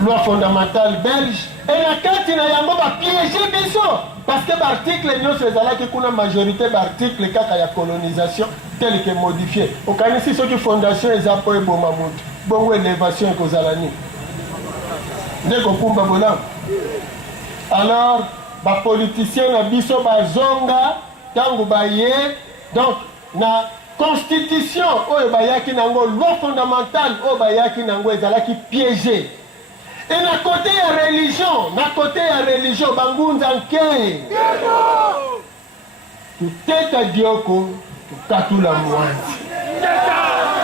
loi fondamentale belge et na kati na yango bapiége biso parce que baarticle nyonso ezalaki kuna majorité baarticle kaka ya colonisation tel que modifié okanisi soki fondation eza mpo eboma motu bongo élévation ekozala nini nde kokumba bolamu alors bapoliticien na biso bazonga ntango baye donc na constitution oyo bayaki nango loi fondamentale oyo bayaki nango ezalaki piégé et na côté ya religion bangunza nke tuteta dioko tukatula mwanzi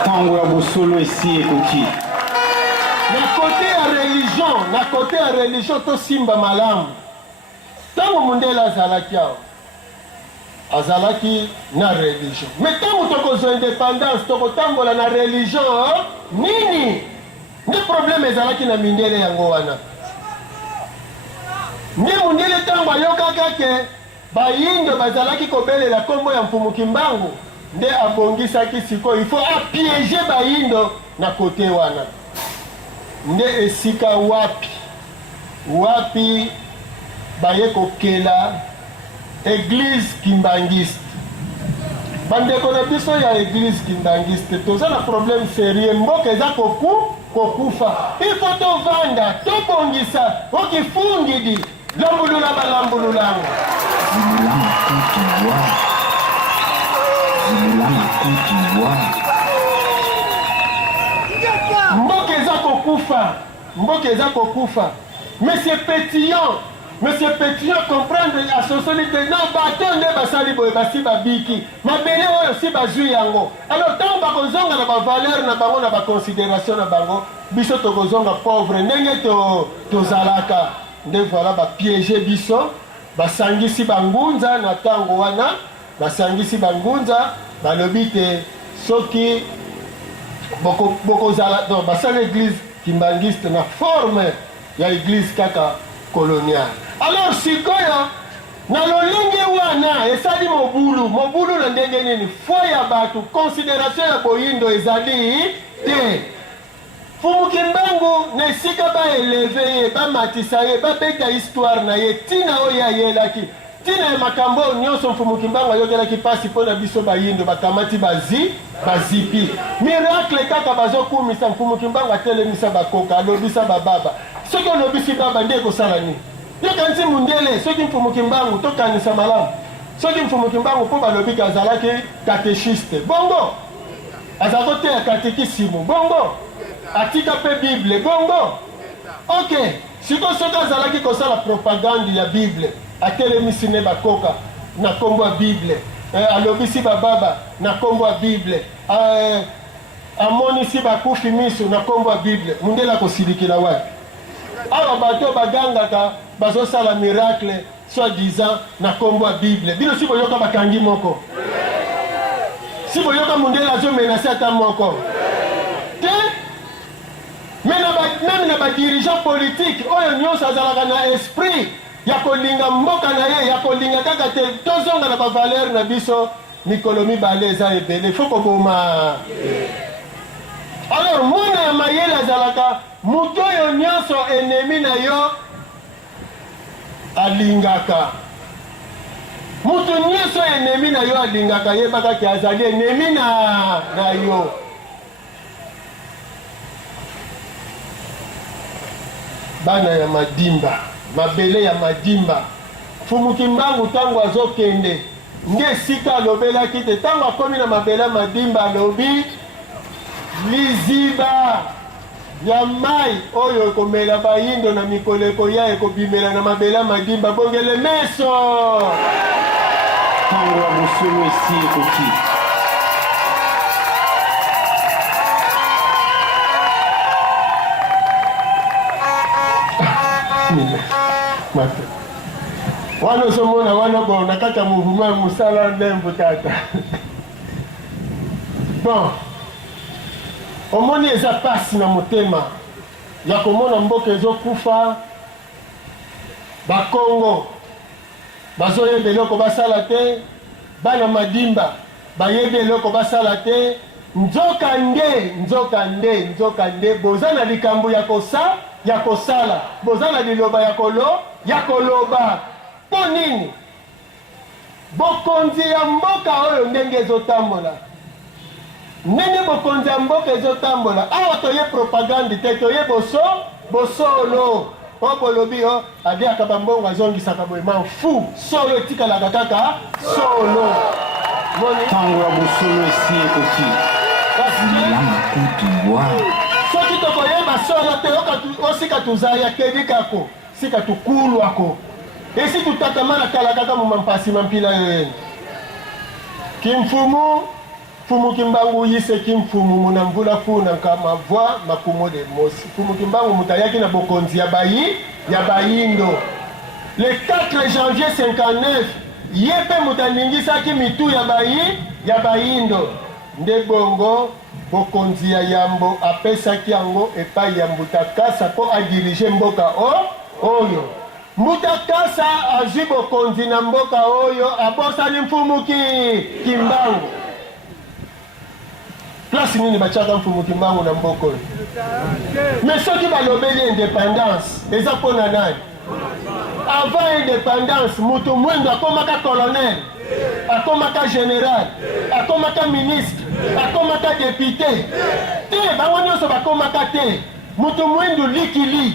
tango ya bosolo esi ekoki na côté ya religion tosimba malamu ntango mundele azalaki awa azalaki na religion mais ntango tokozwa indépendance tokotambola na religion nini nde problème ezalaki na mindele yango wana nde mundele ntango ayokaka ke bayindo bazalaki kobelela nkombo ya mfumuki mbangu nde abongisaki sikoyo il faut apiéger bayindo na kote wana nde esika wapi baye kokela église kimbangiste bandeko na biso ya église kimbangiste toza na problème sérieux mboka eza kokufa il faut tovanda tobongisa okifungidi lambulula balambululango mboka eza kokufa monsieur Pétillon comprendre asocialité non bato nde basali boye basi babiki mabele oyo si bazwi yango alors ntango bakozonga na bavaleur na bango na baconsidération na bango biso tokozonga pauvre ndenge tozalaka nde voilà bapiége biso basangisi bangunza na ntango wana basangisi bangunza balobi te soki bokozala donc basala église kimbangiste na forme ya église kaka coloniale alors sikoyo na lolenge wana esali mobulu na ndenge nini foi ya bato considération ya boyindo ezali te Fumu Kimbangu na esika ba eleve ye, ba matisa ye, ba beta histoire na ye, tina oya ye laki. Tina ya makambo nyonso Fumu Kimbangu ayokelaki pasi pona biso bayindo bakamati bazipi. Miracle kaka bazokumisa Fumu Kimbangu atelemisa bakoka, alobisa bababa. Soki olobisi baba nde kosala nini? Yo kanti mundele, soki Fumu Kimbangu tokanisa malamu. Soki Fumu Kimbangu po balobiki azalaki catéchiste. Bongo. Azalaki ya catéchisme. Bongo. Atika pe Bible. Bongo. Ok. Siko soki azalaki kosala propagande ya Bible. Atelemisi ne bakoka na kombo ya Bible. Alobisi bababa na kombo ya Bible. Amonisi bakufi miso na kombo ya Bible. Mundela kosilikila wapi? Awa bato bagangaka bazosala miracle soi-disant na kombo ya Bible. Bino si boyoka bakangi moko. Si boyoka mundela azo menase ata moko. Te? Même na ba dirigeant politique, oyo nyonso azalaka na esprit ya kolinga mboka na ye, ya kolinga kaka te tozonga na ba valeur na biso mikolo mibale eza ebele. Faut koboma. Alors mwana ya mayele azalaka mutu oyo nyonso ennemi na yo alingaka. Mutu nyonso ennemi na yo alingaka yebaka ki azali ennemi na yo. Bana ya madimba, mabele ya madimba. Fumu Kimbangu tango azokende nde sika alobelaki te tango akomi na mabele ya madimba alobi liziba ya mai oyo ekomela bayindo na mikolo ekoya ekobimela na mabele ya madimba bongele meso. Tango ya Bosolo esi ekoki. Wana ozomona wana bo na kati ya mouvement ya mosala ndembo tata. Bon, omoni eza pasi na motema ya komona mboka ezokufa, bakongo bazoyeba eloko basala te, bana madimba bayeba eloko basala te. Nzoka nde boza na likambo ya kosala, boza na liloba ya koloba. Po nini? Bokonzi ya mboka oyo ndenge ezotambola. Ndenge bokonzi ya mboka ezotambola. Awa toye propagande te, toye bosolo. O bolobi o adiaka bambongo azongisaka boye fu. Solo etikalaka kaka solo. Tango ya Bosolo esi ekoki. Soki tokoyeba solo te osika tuzaya kedikako, sika tukulwako. Esi tutatamana kala kaka mumampasi mampila yoyeni. Kimfumu, Fumu Kimbangu yise kimfumu munamvula funa kama voix makumo de mosi. Fumu Kimbangu mutayaki na bokonzi ya bayindo. Le 4 janvier 59, yepe mutaningisaki mitu ya bayindo. Nde bongo bokonzi ya yambo apesaki yango epai ya Mbutakasa po adirige mboka oyo. Mbutakasa azwi bokonzi na mboka oyo abosani Mfumu Kimbangu. Place nini bachaka Mfumu Kimbangu na mboka oyo? Mais soki balobeli indépendance eza mpona nani? Avant indépendance mutu mwendo akomaka colonel, akomaka général, akomaka ministre, akomaka député. Te bango nyonso bakomaka te. Mutu mwendo likili